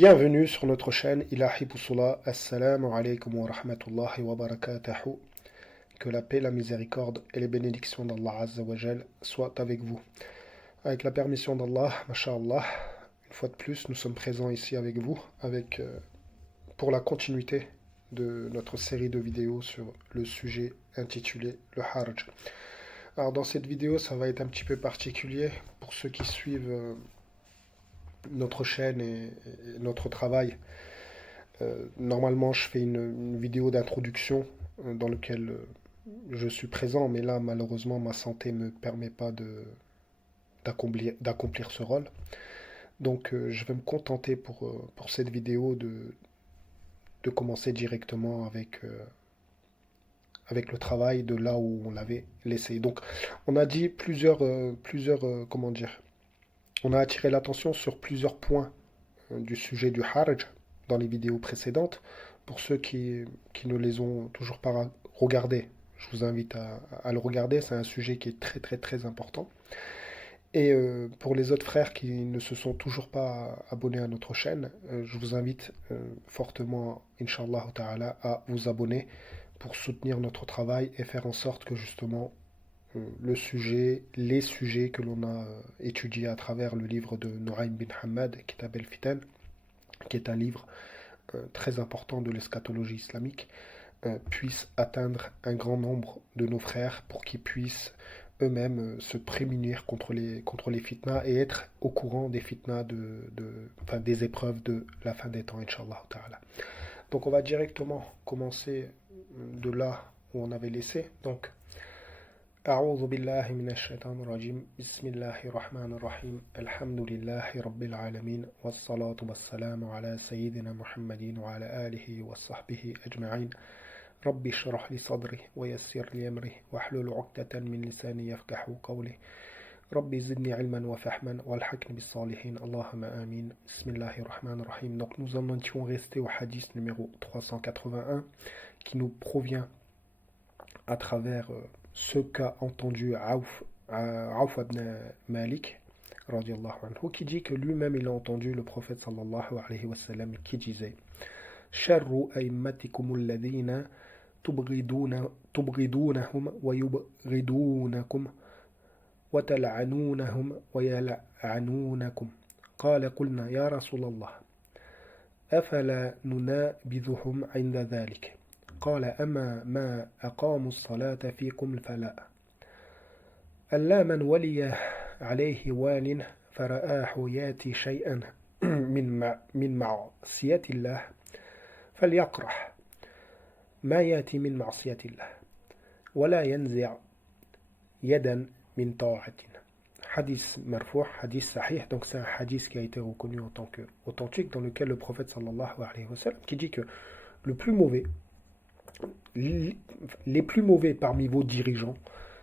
Bienvenue sur notre chaîne Ilahi Poussula. Assalamu alaikum wa rahmatullahi wa barakatuhu. Que la paix, la miséricorde et les bénédictions d'Allah Azza wa Jal soient avec vous. Avec la permission d'Allah, masha'Allah, une fois de plus, nous sommes présents ici avec vous, pour la continuité de notre série de vidéos sur le sujet intitulé le Harj. Alors dans cette vidéo, ça va être un petit peu particulier pour ceux qui suivent notre chaîne et notre travail. Normalement, je fais une vidéo d'introduction dans laquelle je suis présent, mais là, malheureusement, ma santé ne me permet pas d'accomplir ce rôle. Donc, je vais me contenter pour cette vidéo de commencer directement avec le travail de là où on l'avait laissé. Donc, on a dit comment dire, on a attiré l'attention sur plusieurs points du sujet du Harj dans les vidéos précédentes. Pour ceux qui ne les ont toujours pas regardées, je vous invite à le regarder. C'est un sujet qui est très très très important. Et pour les autres frères qui ne se sont toujours pas abonnés à notre chaîne, je vous invite fortement, Inch'Allah Ta'ala, à vous abonner pour soutenir notre travail et faire en sorte que justement les sujets que l'on a étudiés à travers le livre de Nu'aym bin Hammad, Kitab el-Fitan, qui est un livre très important de l'eschatologie islamique, puissent atteindre un grand nombre de nos frères pour qu'ils puissent eux-mêmes se prémunir contre les fitnas et être au courant des fitnas, enfin, des épreuves de la fin des temps, Inch'Allah Ta'ala. Donc on va directement commencer de là où on avait laissé. Donc, أعوذ بالله من الشيطان الرجيم بسم الله الرحمن الرحيم الحمد لله رب العالمين والصلاة والسلام على سيدنا محمد وعلى آله وصحبه أجمعين رب اشرح لي صدري ويسر لي أمري واحلل عقدة من لساني يفقهوا قولي رب زدني علما وفهما والحقني بالصالحين اللهم آمين بسم الله الرحمن الرحيم. Donc nous en étions restés au hadith numéro 381 qui nous provient à travers ce qu'a entendu Auf ibn Malik, radiallahu anhu, qui dit que lui-même il a entendu le prophète sallallahu alayhi wa sallam qui disait Sharru a'immatikum alladhina tubghidunahum wa yubghidunakum wa tal'anunahum wa yal'anunakum. قال قلنا يا رسول الله أفلا ننابذهم عند ذلك قال أما ما أقاموا الصلاة فيكم فلا ألا من ولي عليه وال فرآه ياتي شيئا من معصية الله فليقرح ما ياتي من معصية الله ولا ينزع يدا من طاعة. Hadith marfou, hadith sahih, donc c'est un hadith qui a été reconnu en tant que authentique, dans lequel le prophète sallallahu alayhi wa sallam qui dit que le plus mauvais, les plus mauvais parmi vos dirigeants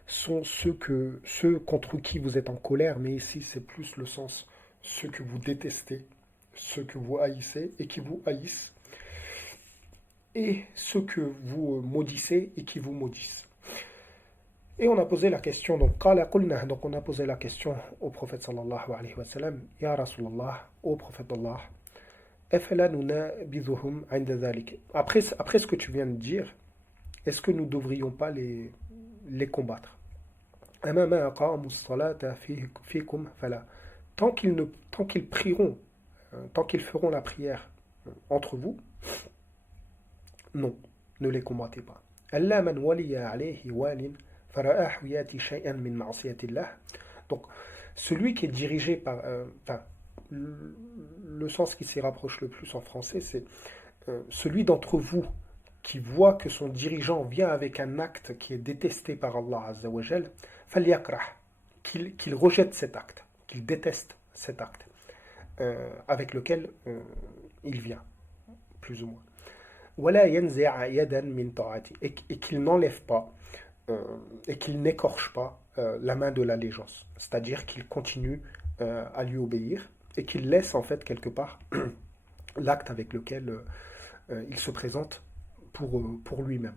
sont ceux contre qui vous êtes en colère, mais ici c'est plus le sens ceux que vous détestez, ceux que vous haïssez et qui vous haïssent, et ceux que vous maudissez et qui vous maudissent. Et on a posé la question, donc on a posé la question au prophète sallallahu alayhi wa sallam, Ya Rasulallah, ô prophète d'Allah, après ce que tu viens de dire, est-ce que nous ne devrions pas les combattre? Tant qu'ils prieront, tant qu'ils feront la prière entre vous, non, ne les combattez pas. Donc, celui qui est dirigé par... le sens qui s'y rapproche le plus en français, c'est celui d'entre vous qui voit que son dirigeant vient avec un acte qui est détesté par Allah Azza wa Jal, qu'il rejette cet acte, qu'il déteste cet acte avec lequel il vient, plus ou moins. Et qu'il n'enlève pas et qu'il n'écorche pas la main de l'allégeance, c'est-à-dire qu'il continue à lui obéir et qu'il laisse en fait quelque part l'acte avec lequel il se présente pour lui-même.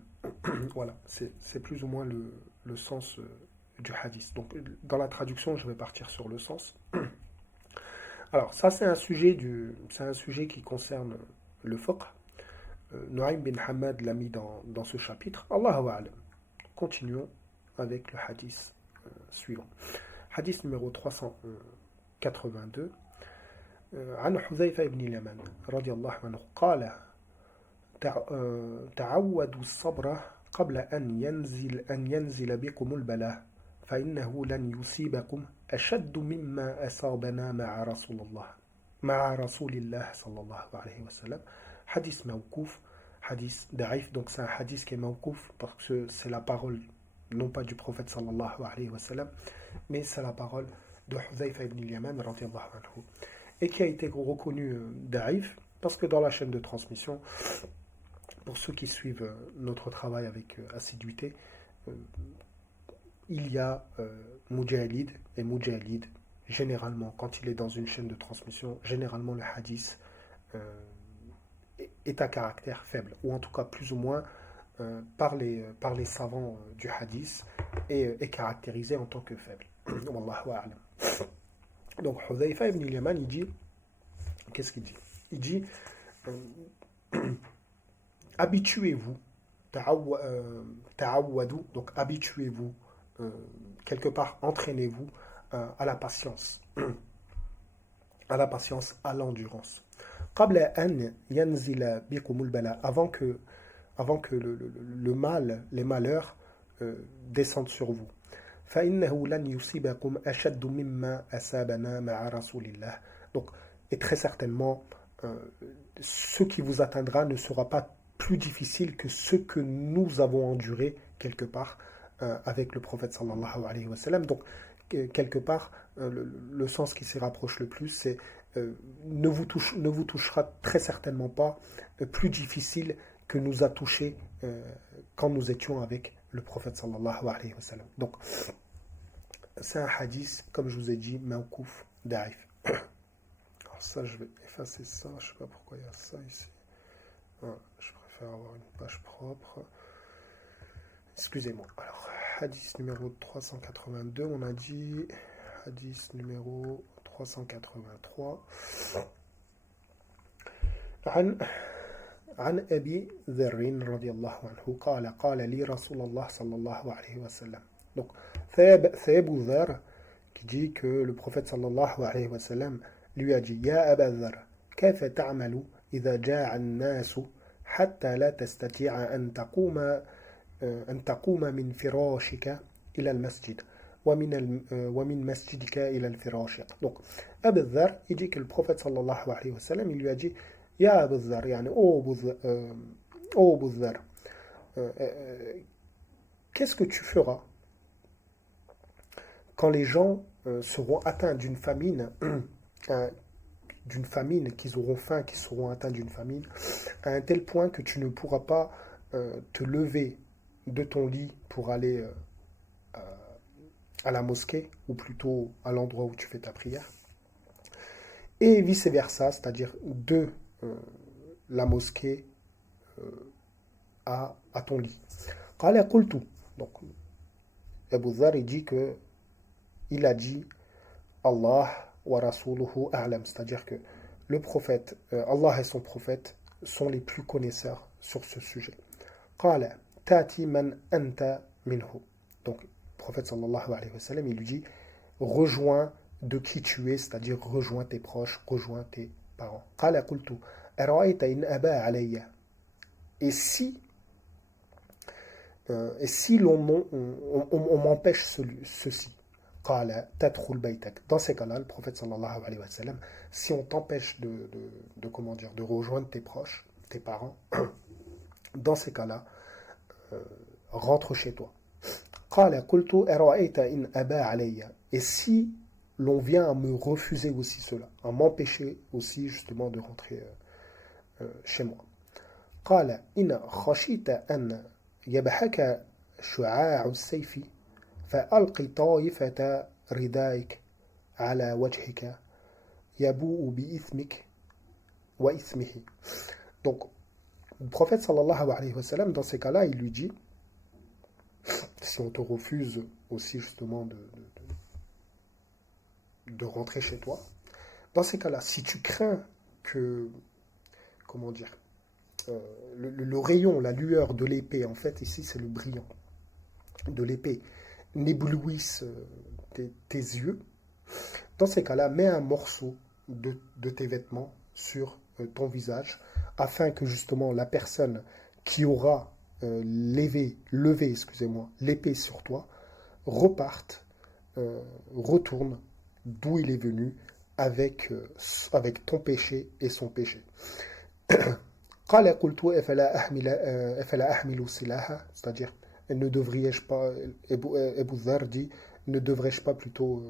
Voilà, c'est plus ou moins le sens du hadith. Donc dans la traduction, je vais partir sur le sens. Alors, ça, c'est un sujet qui concerne le fiqh. Nu'aym bin Hamad l'a mis dans ce chapitre. Allahu a'lam. Continuons avec le hadith suivant. Hadith numéro 382. عن حذيفة بن اليمان رضي الله عنه قال تعودوا الصبر قبل أن ينزل بكم البلاء فإنه لن يصيبكم أشد مما أصابنا مع رسول الله صلى الله عليه وسلم. Hadith mawkouf, hadith da'if, donc c'est un hadith qui est mawkouf parce que c'est la parole non pas du prophète sallallahu alayhi wa sallam, mais c'est la parole de Hudhayfa ibn al-Yaman radiyallahu anhu, et qui a été reconnu da'if parce que dans la chaîne de transmission, pour ceux qui suivent notre travail avec assiduité, il y a Mujahid et Mujahid. Généralement, quand il est dans une chaîne de transmission, généralement le hadith est à caractère faible, ou en tout cas plus ou moins par les savants du hadith, et est caractérisé en tant que faible. Wallahu a'lam. Donc Hudhayfa ibn al-Yaman, il dit, qu'est-ce qu'il dit? Il dit habituez-vous, ta'awwadu, donc habituez-vous, quelque part entraînez-vous à la patience, à l'endurance. قبل أن ينزل بكم البلاء, avant que le mal, les malheurs descendent sur vous. فإنه لن يصيبكم أشد مما أصابنا مع رسول الله. Donc, et très certainement, ce qui vous atteindra ne sera pas plus difficile que ce que nous avons enduré quelque part avec le prophète sallallahu alayhi wa sallam. Donc, quelque part, le sens qui s'y rapproche le plus, c'est ne vous touchera très certainement pas plus difficile que nous a touché quand nous étions avec le prophète sallallahu alayhi wa sallam. Donc, c'est un hadith, comme je vous ai dit, mawkouf, da'if. Alors ça, je vais effacer ça, je ne sais pas pourquoi il y a ça ici. Je préfère avoir une page propre. Excusez-moi. Alors, hadith numéro 382, on a dit hadith numéro 383. عن أبي ذر رضي الله عنه قال لي رسول الله صلى الله عليه وسلم. Donc, c'est Abu Dharr qui dit que le prophète sallallahu alayhi wa sallam lui a dit يا أبا ذر كيف تعمل إذا جاء الناس حتى لا تستطيع أن تقوم من فراشك إلى المسجد ومن مسجدك إلى الفراش. Donc, Abu Dharr, il dit que le prophète sallallahu alayhi wa sallam, il lui a dit يا أبا ذر, يعني أو أبو ذر, qu'est-ce que tu feras quand les gens seront atteints d'une famine, qu'ils auront faim, qu'ils seront atteints d'une famine, à un tel point que tu ne pourras pas te lever de ton lit pour aller à la mosquée, ou plutôt à l'endroit où tu fais ta prière, et vice-versa, c'est-à-dire de la mosquée à ton lit. قال قلت, donc Abu Dharr, il dit que il a dit Allah wa rasuluhu a'lam, c'est-à-dire que le prophète, Allah et son prophète sont les plus connaisseurs sur ce sujet. قال تاتي من أنت منه. Donc le prophète sallallahu alayhi wa sallam, il lui dit rejoins de qui tu es, c'est-à-dire rejoins tes proches, rejoins tes parents. قال قلت أرأيت إن أبى علي. Et si on m'empêche ceci, dans ces cas-là, le prophète sallallahu alayhi wa sallam, si on t'empêche de rejoindre tes proches, tes parents, dans ces cas-là, rentre chez toi. Et si l'on vient à me refuser aussi cela, à m'empêcher aussi justement de rentrer chez moi. قال إن خشيت أن يبحك شعاع السيف فألقي طائفة ردائك على وجهك يبوء بإثمك وإثمه. Donc, le prophète sallallahu alayhi wa sallam, dans ces cas-là, il lui dit, si on te refuse aussi justement de rentrer chez toi, Dans ces cas-là, si tu crains que, comment dire, le rayon, la lueur de l'épée, en fait, ici, c'est le brillant de l'épée, n'éblouisse tes yeux, dans ces cas-là, mets un morceau de tes vêtements sur ton visage, afin que justement la personne qui aura levé excusez-moi, l'épée sur toi, reparte, retourne d'où il est venu avec ton péché et son péché. قال قلت أفلا أحمل سلاحا, c'est-à-dire ne devrais-je pas, Ebu Dhar dit, ne devrais-je pas plutôt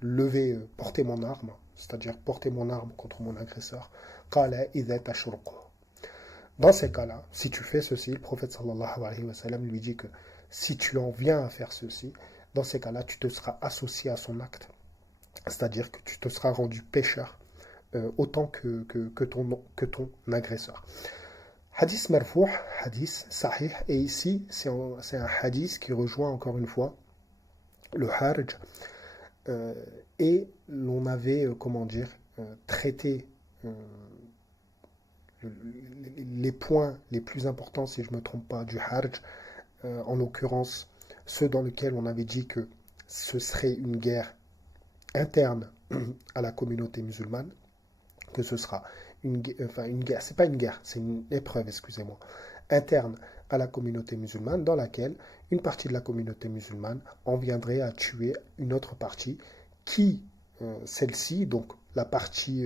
lever, porter mon arme, c'est-à-dire porter mon arme contre mon agresseur. قال إذا تشرق. Dans ces cas-là, si tu fais ceci, le prophète sallallahu alayhi wa sallam lui dit que si tu en viens à faire ceci, dans ces cas-là, tu te seras associé à son acte, c'est-à-dire que tu te seras rendu pécheur autant que ton agresseur. Hadith marfou', hadith sahih, et ici c'est un hadith qui rejoint encore une fois le harj, et l'on avait, comment dire, traité les points les plus importants, si je ne me trompe pas, du harj, en l'occurrence ceux dans lesquels on avait dit que ce serait une guerre interne à la communauté musulmane, que ce sera une guerre, c'est pas une guerre, c'est une épreuve, excusez-moi, interne à la communauté musulmane, dans laquelle une partie de la communauté musulmane en viendrait à tuer une autre partie, qui, celle-ci, donc la partie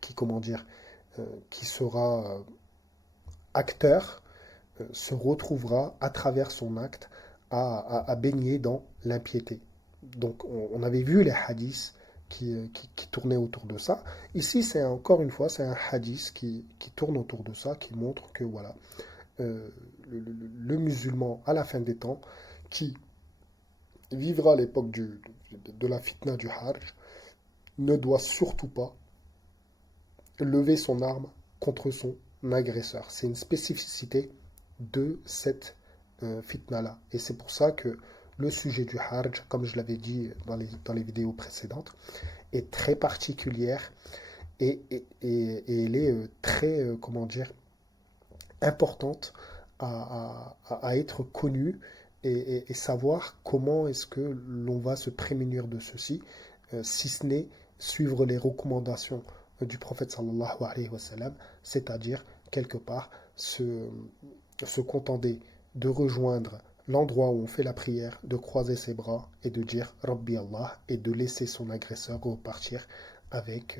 qui, comment dire, qui sera acteur, se retrouvera à travers son acte à baigner dans l'impiété. Donc on avait vu les hadiths qui tournaient autour de ça. Ici, c'est encore une fois, c'est un hadith qui tourne autour de ça, qui montre que voilà, le musulman à la fin des temps, qui vivra à l'époque de la fitna du Hajj, ne doit surtout pas lever son arme contre son agresseur. C'est une spécificité de cette fitna-là. Et c'est pour ça que le sujet du Hajj, comme je l'avais dit dans les vidéos précédentes, est très particulière et elle est très, comment dire, importante à être connue et savoir comment est-ce que l'on va se prémunir de ceci, si ce n'est suivre les recommandations du prophète sallallahu alayhi wa sallam, c'est-à-dire quelque part se contenter de rejoindre l'endroit où on fait la prière, de croiser ses bras et de dire Rabbi Allah, et de laisser son agresseur repartir avec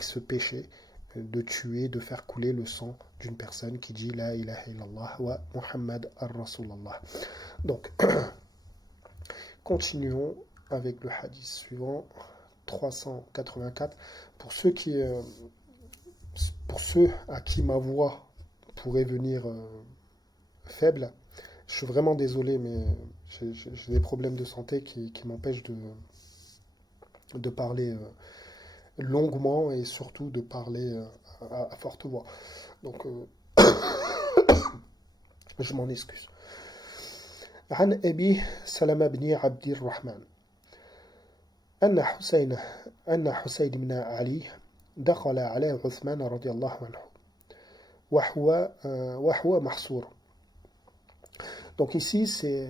ce péché de tuer, de faire couler le sang d'une personne qui dit La ilaha illallah wa Muhammad ar-Rasulallah. Donc, continuons avec le hadith suivant, 384. Pour ceux à qui ma voix pourrait venir faible, je suis vraiment désolé, mais j'ai des problèmes de santé qui m'empêchent de parler longuement et surtout de parler à forte voix. Donc, je m'en excuse. عن أبي سلمة بن عبد الرحمن أن حسين بن علي دخل على عثمان رضي الله عنه وهو محصور. Donc ici c'est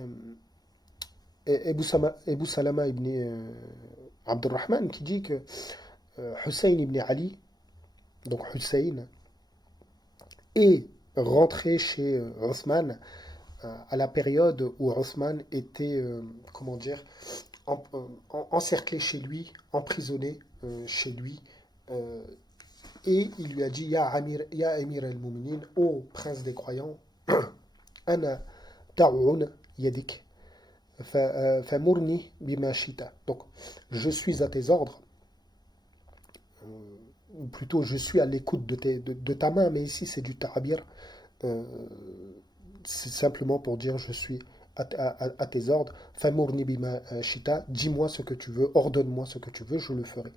Ebu Salama ibn Abdurrahman qui dit que Hussein ibn Ali, donc Hussein, est rentré chez Othman à la période où Othman était, comment dire, encerclé chez lui, emprisonné chez lui, et il lui a dit Ya Amir al-Muminin, ô prince des croyants, Ana ta'un yadik, famurni bima shita. Donc, je suis à tes ordres, ou plutôt je suis à l'écoute de ta main, mais ici c'est du ta'abir, c'est simplement pour dire je suis à tes ordres. Famurni bima shita, dis-moi ce que tu veux, ordonne-moi ce que tu veux, je le ferai.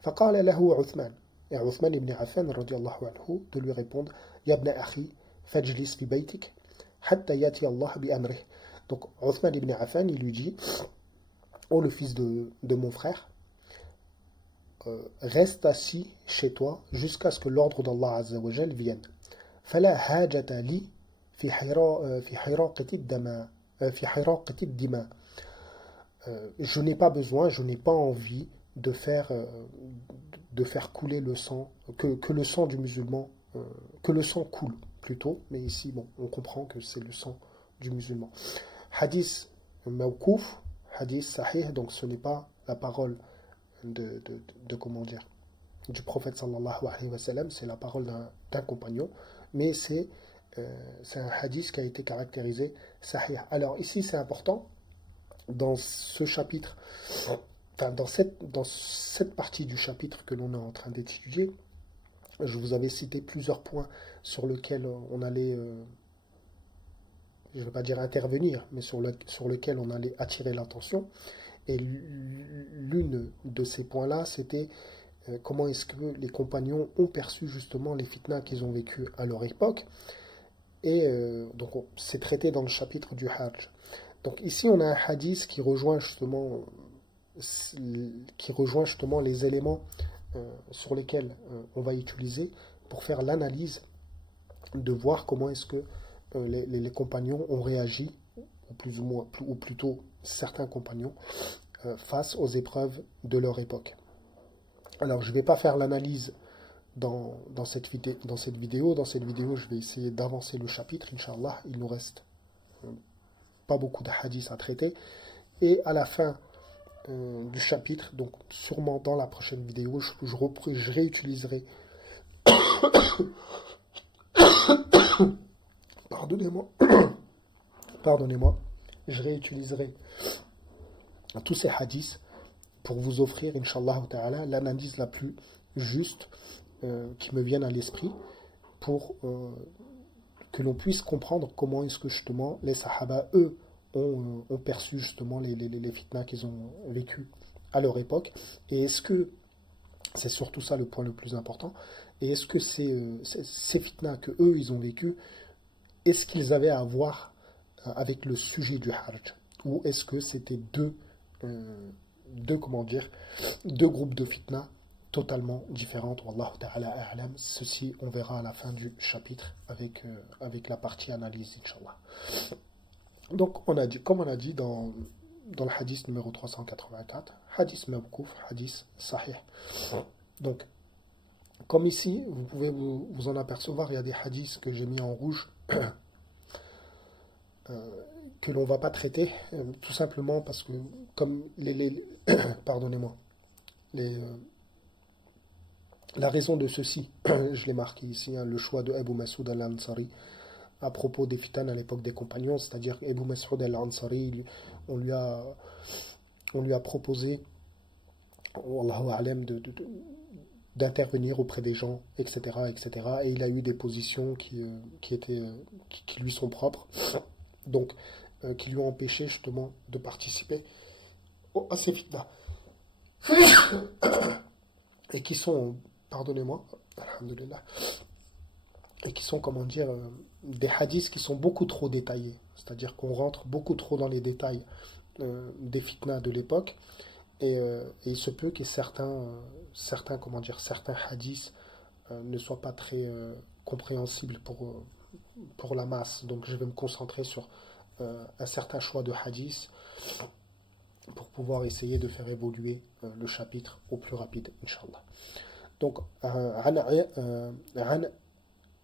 Faqala lahu Uthman, et Uthman ibn Affan radiallahu anhu de lui répondre Ya ibn akhi, fajlis fi baytik, hatta yati Allah bi amrih. Donc Uthman ibn Affan, il lui dit ô le fils de mon frère, reste assis chez toi jusqu'à ce que l'ordre d'Allah Azza wa Jal vienne. فلا حاجة لي في حراقة الدماء في حراقة الدماء. Je n'ai pas besoin, je n'ai pas envie de faire couler le sang, que le sang du musulman, que le sang coule plutôt, mais ici, bon, on comprend que c'est le sang du musulman. Hadith mawkouf, hadith sahih, donc ce n'est pas la parole comment dire, du prophète sallallahu alayhi wa sallam, c'est la parole d'un compagnon, mais c'est un hadith qui a été caractérisé sahih. Alors ici, c'est important, dans ce chapitre, enfin dans cette partie du chapitre que l'on est en train d'étudier, je vous avais cité plusieurs points sur lesquels on allait, je ne vais pas dire intervenir, mais sur lesquels on allait attirer l'attention. Et l'une de ces points-là, c'était comment est-ce que les compagnons ont perçu justement les fitnas qu'ils ont vécues à leur époque. Et donc c'est traité dans le chapitre du Hajj. Donc ici on a un hadith qui rejoint justement les éléments sur lesquels on va utiliser pour faire l'analyse de voir comment est-ce que les compagnons ont réagi, ou plus ou moins, ou plutôt certains compagnons, face aux épreuves de leur époque. Alors je ne vais pas faire l'analyse dans cette vidéo. Dans cette vidéo, je vais essayer d'avancer le chapitre, Inch'Allah. Il nous reste pas beaucoup de hadiths à traiter. Et à la fin du chapitre, donc sûrement dans la prochaine vidéo, je réutiliserai pardonnez-moi, je réutiliserai tous ces hadiths pour vous offrir, Inch'Allah ta'ala, l'analyse la plus juste qui me vienne à l'esprit pour que l'on puisse comprendre comment est-ce que justement les sahaba, eux, ont perçu justement les fitnas qu'ils ont vécues à leur époque. Et est-ce que, c'est surtout ça le point le plus important, et est-ce que ces fitnas que eux ils ont vécues, est-ce qu'ils avaient à voir avec le sujet du Hajj, ou est-ce que c'était deux groupes de fitna totalement différentes. Wallahu ta'ala a'lam. Ceci, on verra à la fin du chapitre avec la partie analyse, Inch'Allah. Donc, comme on a dit dans le hadith numéro 384, hadith mawkouf, hadith sahih. Donc, comme ici, vous pouvez vous en apercevoir, il y a des hadiths que j'ai mis en rouge que l'on ne va pas traiter, tout simplement parce que, comme pardonnez-moi, la raison de ceci, je l'ai marqué ici, le choix de Abu Masoud al-Ansari à propos des fitanes à l'époque des compagnons, c'est-à-dire Abu Masoud al-Ansari, on lui a proposé, Wallahu a'lam, d'intervenir auprès des gens, etc., etc. Et il a eu des positions qui lui sont propres, donc qui lui ont empêché justement de participer à ces fitnas. Et qui sont, pardonnez-moi, alhamdulillah, et qui sont, comment dire, des hadiths qui sont beaucoup trop détaillés. C'est-à-dire qu'on rentre beaucoup trop dans les détails des fitnas de l'époque, et il se peut que certains hadiths ne soient pas très compréhensibles pour la masse. Donc je vais me concentrer sur un certain choix de hadiths pour pouvoir essayer de faire évoluer le chapitre au plus rapide, Inch'Allah. Donc, عن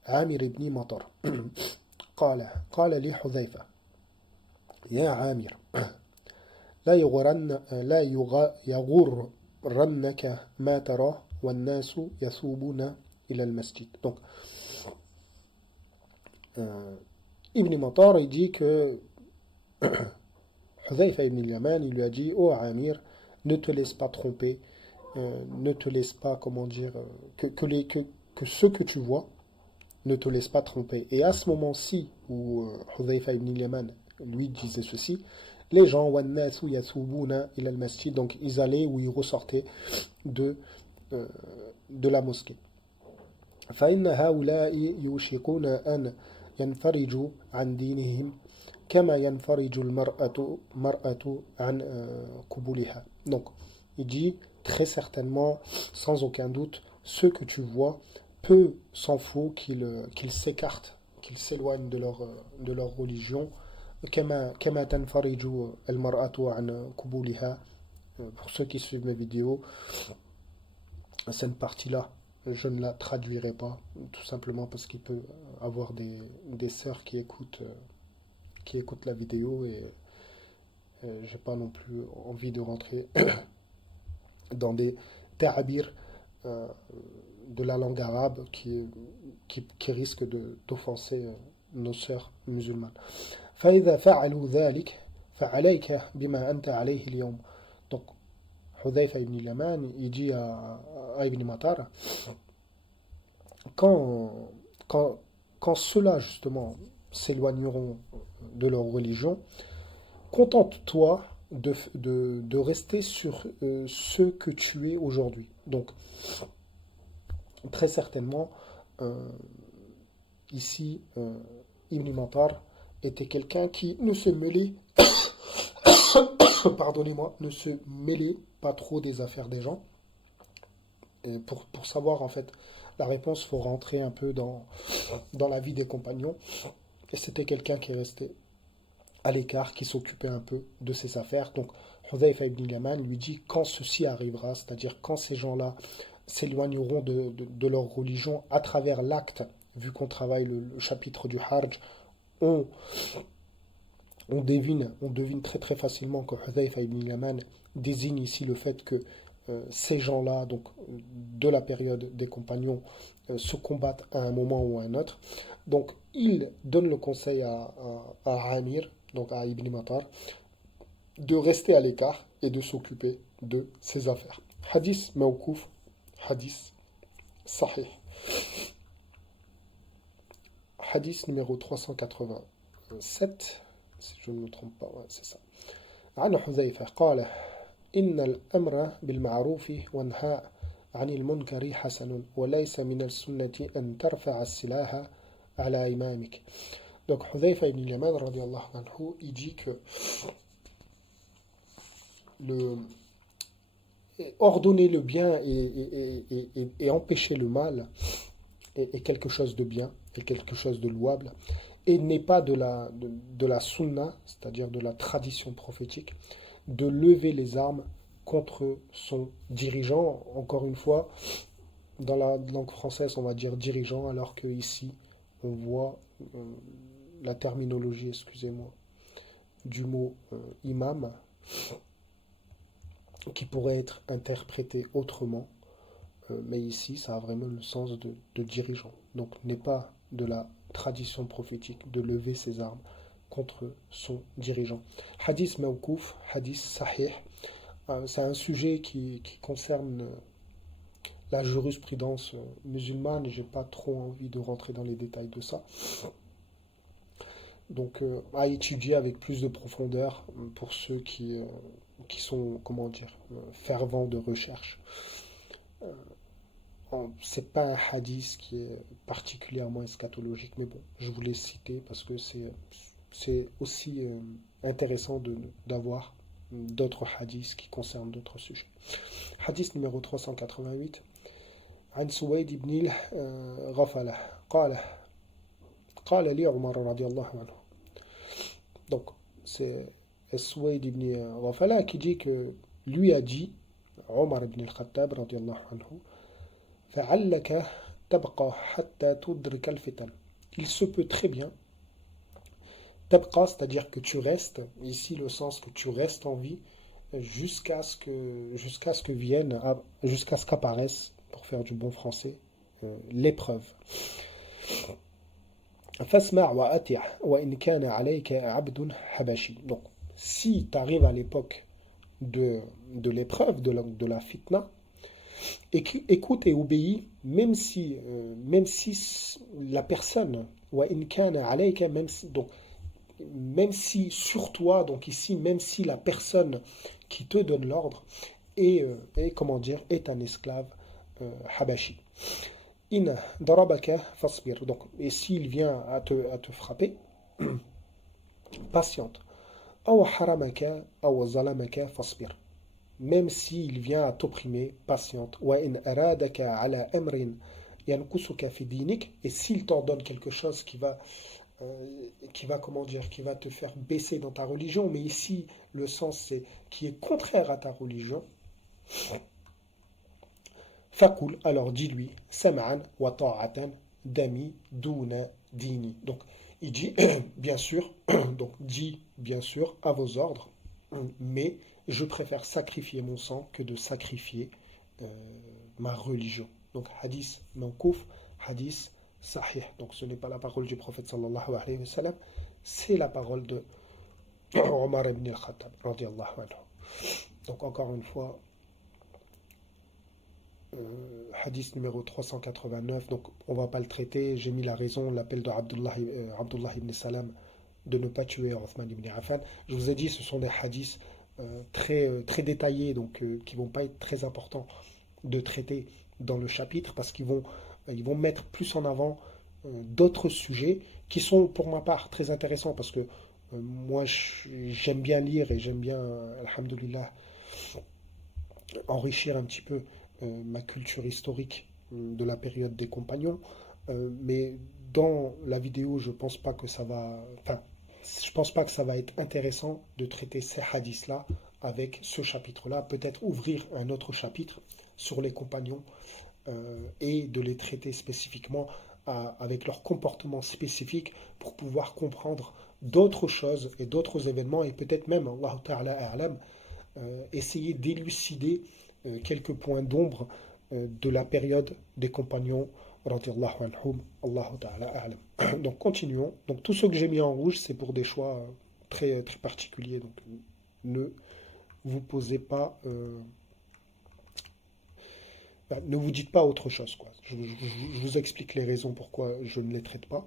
عامر بن مطر قال لي حذيفة يا عامر يغرنك ما تراه والناس يثوبون إلى المسجد. Donc, Ibn Matar, il dit que Hudhayfa ibn al-Yaman, il lui a dit, oh Amir, ne te laisse pas tromper, ne te laisse pas, comment dire, que ce que tu vois ne te laisse pas tromper. Et à ce moment-ci où Hudhayfa ibn al-Yaman lui disait ceci, les gens, wannasu yasubuna ila al-masjid, donc ils allaient ou ils ressortaient de la mosquée. فإن هؤلاء يوشكون أن ينفرجوا عن دينهم كما ينفرج مرأة عن قبولها. Donc, il dit très certainement, sans aucun doute, ceux que tu vois, peu s'en faut qu'ils s'écartent, qu'ils s'éloignent de leur religion. كما تنفرج المرأة عن قبولها. Pour ceux qui suivent mes vidéos, cette partie-là, je ne la traduirai pas, tout simplement parce qu'il peut avoir des sœurs qui écoutent la vidéo et j'ai pas non plus envie de rentrer dans des ta'abir de la langue arabe qui risquent d'offenser nos sœurs musulmanes. فإذا فعلوا ذلك فعليك بما أنت عليه اليوم. Donc, Hudhayfa ibn Yaman, il dit à Ibn Matar, quand, quand ceux-là, justement, s'éloigneront de leur religion, contente-toi de rester sur ce que tu es aujourd'hui. Donc, très certainement, ici, Ibn Matar était quelqu'un qui ne se mêlait, pardonnez-moi, ne se mêlait pas trop des affaires des gens. Et pour savoir, en fait, la réponse, il faut rentrer un peu dans la vie des compagnons. Et c'était quelqu'un qui restait à l'écart, qui s'occupait un peu de ses affaires. Donc, Hudhayfa ibn Yaman lui dit, quand ceci arrivera, c'est-à-dire quand ces gens-là s'éloigneront de leur religion à travers l'acte, vu qu'on travaille le chapitre du Hajj, on devine très très facilement que Hudhayfa ibn Yaman désigne ici le fait que ces gens-là, donc de la période des compagnons, se combattent à un moment ou à un autre. Donc il donne le conseil à Amir, donc à Ibn Matar, de rester à l'écart et de s'occuper de ses affaires. Hadith mawkouf, hadith sahih. Hadith numéro 387, si je ne me trompe pas, ouais, c'est ça. عن حذيفة قال إن الأمر بالمعروف والنهي عن المنكر حسن وليس من السنة أن ترفع السلاح على إمامك. Donc Hudhayfa ibn Yaman radiallahu anhu, il dit que ordonner le bien et empêcher le mal est quelque chose de bien, est quelque chose de louable, et n'est pas de la sunna, c'est-à-dire de la tradition prophétique, de lever les armes contre son dirigeant. Encore une fois, dans la langue française, on va dire dirigeant, alors qu'ici, on voit la terminologie, excusez-moi, du mot imam, qui pourrait être interprété autrement, mais ici, ça a vraiment le sens de dirigeant. Donc, n'est pas de la tradition prophétique de lever ses armes contre son dirigeant. Hadith mawkouf, hadith sahih, c'est un sujet qui concerne la jurisprudence musulmane, et j'ai pas trop envie de rentrer dans les détails de ça. Donc, à étudier avec plus de profondeur pour ceux qui sont, comment dire, fervents de recherche. C'est pas un hadith qui est particulièrement eschatologique, mais bon, je voulais citer parce que c'est aussi intéressant d'avoir d'autres hadiths qui concernent d'autres sujets. Hadith numéro 388. عن سويد بن غفلة قال لي عمر رضي الله عنه. Donc, c'est Suwayd ibn Ghafala qui dit que lui a dit, Omar ibn al-Khattab radiallahu anhu, فَعَلَّكَ تَبْقَى حَتَّى تُدْرِكَ الْفِتَنَ. Il se peut très bien, tabqa, c'est-à-dire que tu restes, ici le sens que tu restes en vie, jusqu'à ce qu'apparaisse, pour faire du bon français, l'épreuve. فَاسْمَعْ وَأَطِعْ وَإِنْ كَانَ عَلَيْكَ عَبْدٌ حَبَشِي. Donc, si tu arrives à l'époque de l'épreuve, de la fitna, écoute et obéis, même si la personne, وَإِنْ كَانَ عَلَيْكَ, même si sur toi, donc ici, même si la personne qui te donne l'ordre est un esclave habashi. In darabaka fasbir. Donc, et s'il vient à te frapper, patiente. أو حرمك أو ظلمك فاصبر. Même s'il vient à t'opprimer, patiente. وإن أرادك على أمر ينقصك في دينك. Et s'il t'ordonne quelque chose comment dire, qui va te faire baisser dans ta religion, mais ici le sens c'est qui est contraire à ta religion. Fakul, alors dis-lui, sam'an wa ta'atan dami duna dini. Donc il dit bien sûr, donc dis bien sûr à vos ordres, mais je préfère sacrifier mon sang que de sacrifier ma religion. Donc hadith mankouf, hadith sahih. Donc ce n'est pas la parole du prophète sallallahu alayhi wa sallam, c'est la parole de Omar ibn al-Khattab radiyallahu anhu. Donc encore une fois, hadith numéro 389, donc on va pas le traiter, j'ai mis la raison, l'appel de Abdullah ibn Salam de ne pas tuer Othman ibn Affan. Je vous ai dit, ce sont des hadiths très détaillés, donc qui vont pas être très importants de traiter dans le chapitre, parce qu'ils vont mettre plus en avant d'autres sujets qui sont pour ma part très intéressants, parce que moi j'aime bien lire et j'aime bien, alhamdoulilah, enrichir un petit peu ma culture historique de la période des compagnons, mais dans la vidéo, je pense pas que ça va, enfin, je pense pas que ça va être intéressant de traiter ces hadiths-là avec ce chapitre-là. Peut-être ouvrir un autre chapitre sur les compagnons et de les traiter spécifiquement avec leur comportement spécifique pour pouvoir comprendre d'autres choses et d'autres événements et peut-être même, Allah Ta'ala a'lam, essayer d'élucider quelques points d'ombre de la période des compagnons radiyallahu anhum, Allahu ta'ala a'lam. Donc continuons. Donc tout ce que j'ai mis en rouge, c'est pour des choix très particuliers. Donc ne vous posez pas, ne vous dites pas autre chose, quoi. Je vous explique les raisons pourquoi je ne les traite pas.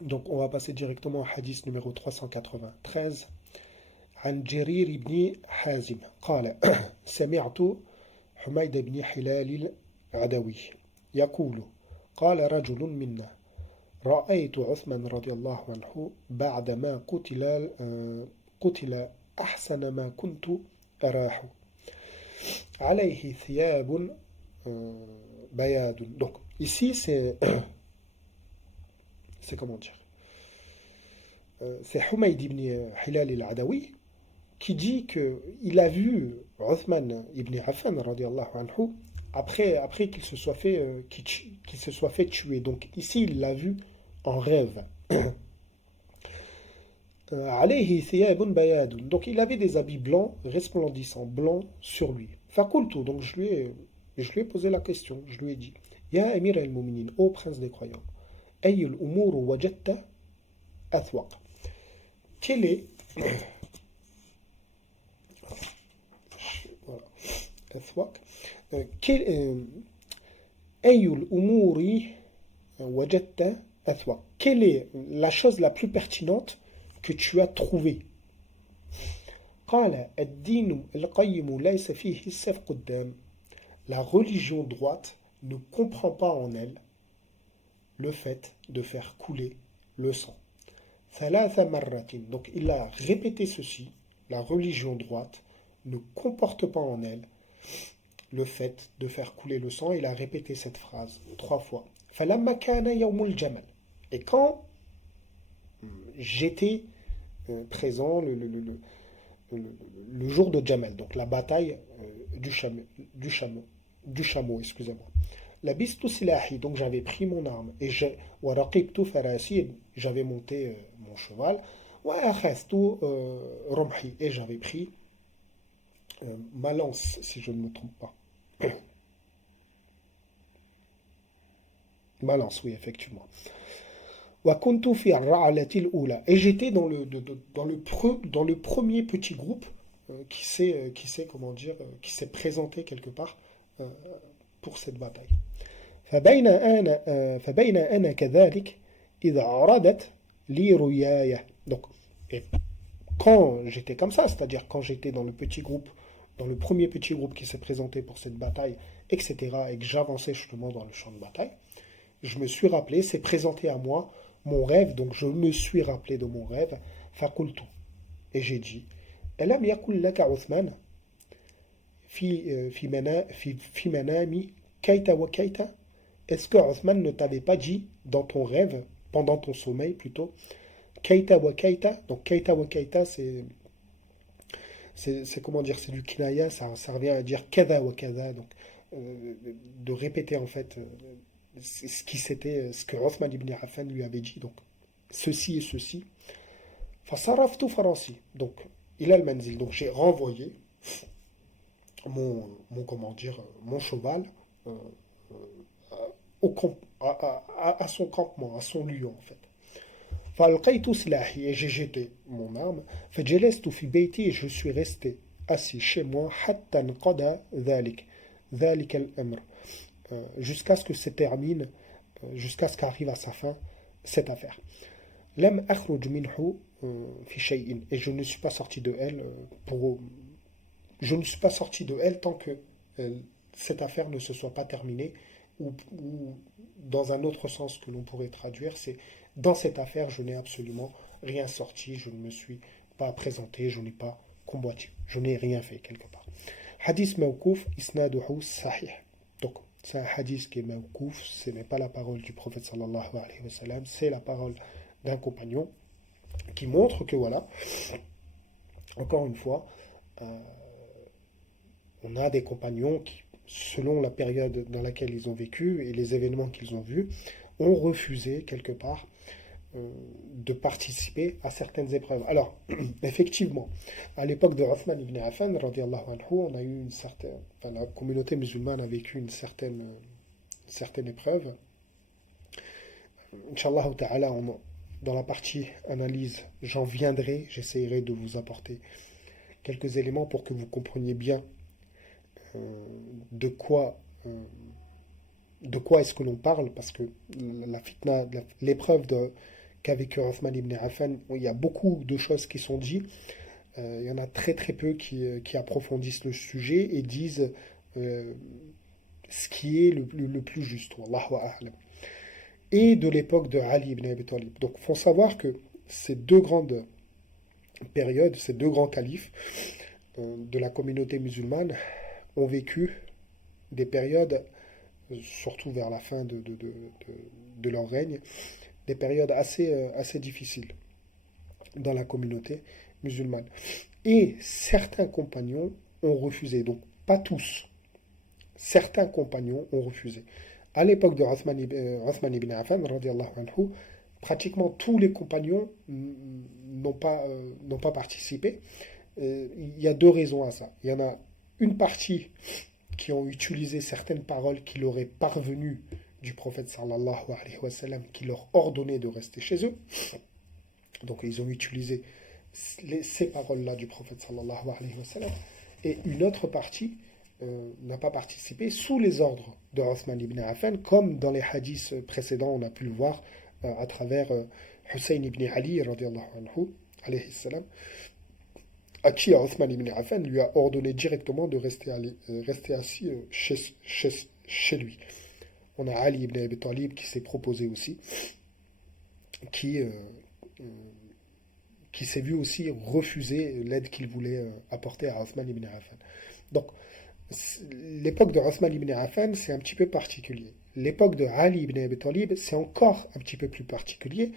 Donc on va passer directement au hadith numéro 393. عن جرير بن حازم قال سمعت حميد بن حلال العدوي يقول قال رجل منا رأيت عثمان رضي الله عنه بعدما قتل أحسن ما كنت أراه عليه ثياب بياد. Donc ici c'est comment dire, c'est Humayd ibn Hilal al-Adawi qui dit qu'il a vu Uthman ibn Affan radiallahu anhu après qu'il se soit fait qu'il se soit fait tuer. Donc ici il l'a vu en rêve. Alayhi thiyabun bayadun. Donc il avait des habits blancs resplendissants, blancs sur lui. Fakultu, donc je lui ai posé la question, je lui ai dit Ya Amir al-Muminin, ô prince des croyants, Ayyul umuru wajadta athwaq. Quel est أثوق أي الأمور وجدت أثوق. Quelle est la chose la plus pertinente que tu as trouvée? قال الدين القيم ليس فيه سفك الدم. La religion droite ne comprend pas en elle le fait de faire couler le sang. ثلاث مرات. Donc il a répété ceci, la religion droite ne comporte pas en elle le fait de faire couler le sang. Il a répété cette phrase 3 fois. فَلَمَّا كَانَ يَوْمُ الْجَمَلِ. Et quand j'étais présent le jour de Jamal, donc la bataille du chameau, excusez-moi. لَبِسْتُ سِلَاحِي, donc j'avais pris mon arme, et وَرَقِبْتُ فَرَاسِي, j'avais monté mon cheval, وَأَخَذْتُ رُمْحِي, et j'avais pris ma lance, si je ne me trompe pas. Ma lance, oui, effectivement. وَكُنْتُ فِي الرَّعْلَةِ الْأُولَى. Et j'étais dans le premier petit groupe qui s'est présenté quelque part pour cette bataille. فبين أنا كذلك إذا عرضت لي رياية. Donc, et quand j'étais comme ça, c'est-à-dire quand j'étais dans le petit groupe, dans le premier petit groupe qui s'est présenté pour cette bataille, etc., et que j'avançais justement dans le champ de bataille, je me suis rappelé, c'est présenté à moi mon rêve, donc je me suis rappelé de mon rêve, فقلت, et j'ai dit, ألم يقل لك عثمان في منامي كيت وكيت. Est-ce que Othman ne t'avait pas dit dans ton rêve, pendant ton sommeil plutôt, Keita wa Keita, donc Keita wa Keita, c'est comment dire, c'est du kinaya, ça revient à dire Kada wa Kada, donc de répéter en fait ce que Othman ibn Affan lui avait dit, donc ceci et ceci. Fasaraftu farasi, donc il a le manzil, donc j'ai renvoyé comment dire, mon cheval euh, à son campement, à son lieu en fait. فألقيت سلاحي et j'ai jeté mon arme. فجلست في بيتي et je suis resté assis chez moi حتى انقضى ذلك الأمر jusqu'à ce que se termine, jusqu'à ce qu'arrive à sa fin cette affaire. لم أخرج منه في شيء et je ne suis pas sorti de elle je ne suis pas sorti de elle tant que cette affaire ne se soit pas terminée, ou dans un autre sens que l'on pourrait traduire, c'est dans cette affaire, je n'ai absolument rien sorti, je ne me suis pas présenté, je n'ai pas combattu, je n'ai rien fait quelque part. Hadith mawkouf, isnaduhu sahih. Donc, c'est un hadith qui est mawkouf, ce n'est pas la parole du prophète sallallahu alayhi wa sallam, c'est la parole d'un compagnon qui montre que voilà, encore une fois, on a des compagnons qui, selon la période dans laquelle ils ont vécu et les événements qu'ils ont vus, ont refusé quelque part de participer à certaines épreuves. Alors, effectivement, à l'époque de Uthman ibn Affan, radiallahu anhu, on a eu une certaine, enfin, la communauté musulmane a vécu une certaine épreuve. Inch'Allah ta'ala, dans la partie analyse, j'en viendrai, j'essaierai de vous apporter quelques éléments pour que vous compreniez bien de quoi est-ce que l'on parle, parce que la fitna, l'épreuve qu'a vécu Uthman ibn Affan, il y a beaucoup de choses qui sont dites, il y en a très très peu qui approfondissent le sujet et disent ce qui est le plus juste, wallahu a'lam. Et de l'époque de Ali ibn Abi Talib. Donc il faut savoir que ces deux grandes périodes, ces deux grands califes de la communauté musulmane ont vécu des périodes, surtout vers la fin de leur règne, des périodes assez difficiles dans la communauté musulmane. Et certains compagnons ont refusé, donc pas tous, certains compagnons ont refusé. À l'époque de Uthman ibn Affan, radiallahu anhu, pratiquement tous les compagnons n'ont pas participé. Il y a deux raisons à ça. Il y en a une partie qui ont utilisé certaines paroles qui leur est parvenues du prophète sallallahu alayhi wa sallam, qui leur ordonnait de rester chez eux. Donc ils ont utilisé ces paroles-là du prophète sallallahu alayhi wa sallam. Et une autre partie n'a pas participé sous les ordres de Uthman ibn Affan, comme dans les hadiths précédents, on a pu le voir à travers Hussein ibn Ali, radiallahu anhu, alayhi salam, à qui Uthman ibn Affan lui a ordonné directement de rester assis chez lui. On a Ali ibn Abi Talib qui s'est proposé aussi, qui s'est vu aussi refuser l'aide qu'il voulait apporter à Uthman ibn Affan. Donc, l'époque de Uthman ibn Affan, c'est un petit peu particulier. L'époque de Ali ibn Abi Talib, c'est encore un petit peu plus particulier.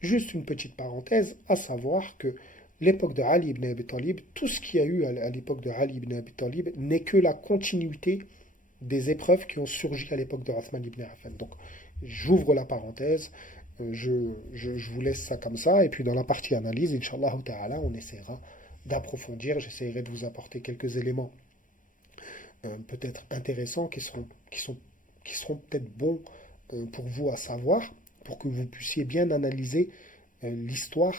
Juste une petite parenthèse, à savoir que l'époque de Ali ibn Abi Talib, tout ce qu'il y a eu à l'époque de Ali ibn Abi Talib n'est que la continuité des épreuves qui ont surgi à l'époque de Uthman ibn Affan. Donc, j'ouvre la parenthèse, je vous laisse ça comme ça, et puis dans la partie analyse, Inch'Allah ta'ala, on essaiera d'approfondir, j'essaierai de vous apporter quelques éléments peut-être intéressants qui seront peut-être bons pour vous à savoir, pour que vous puissiez bien analyser l'histoire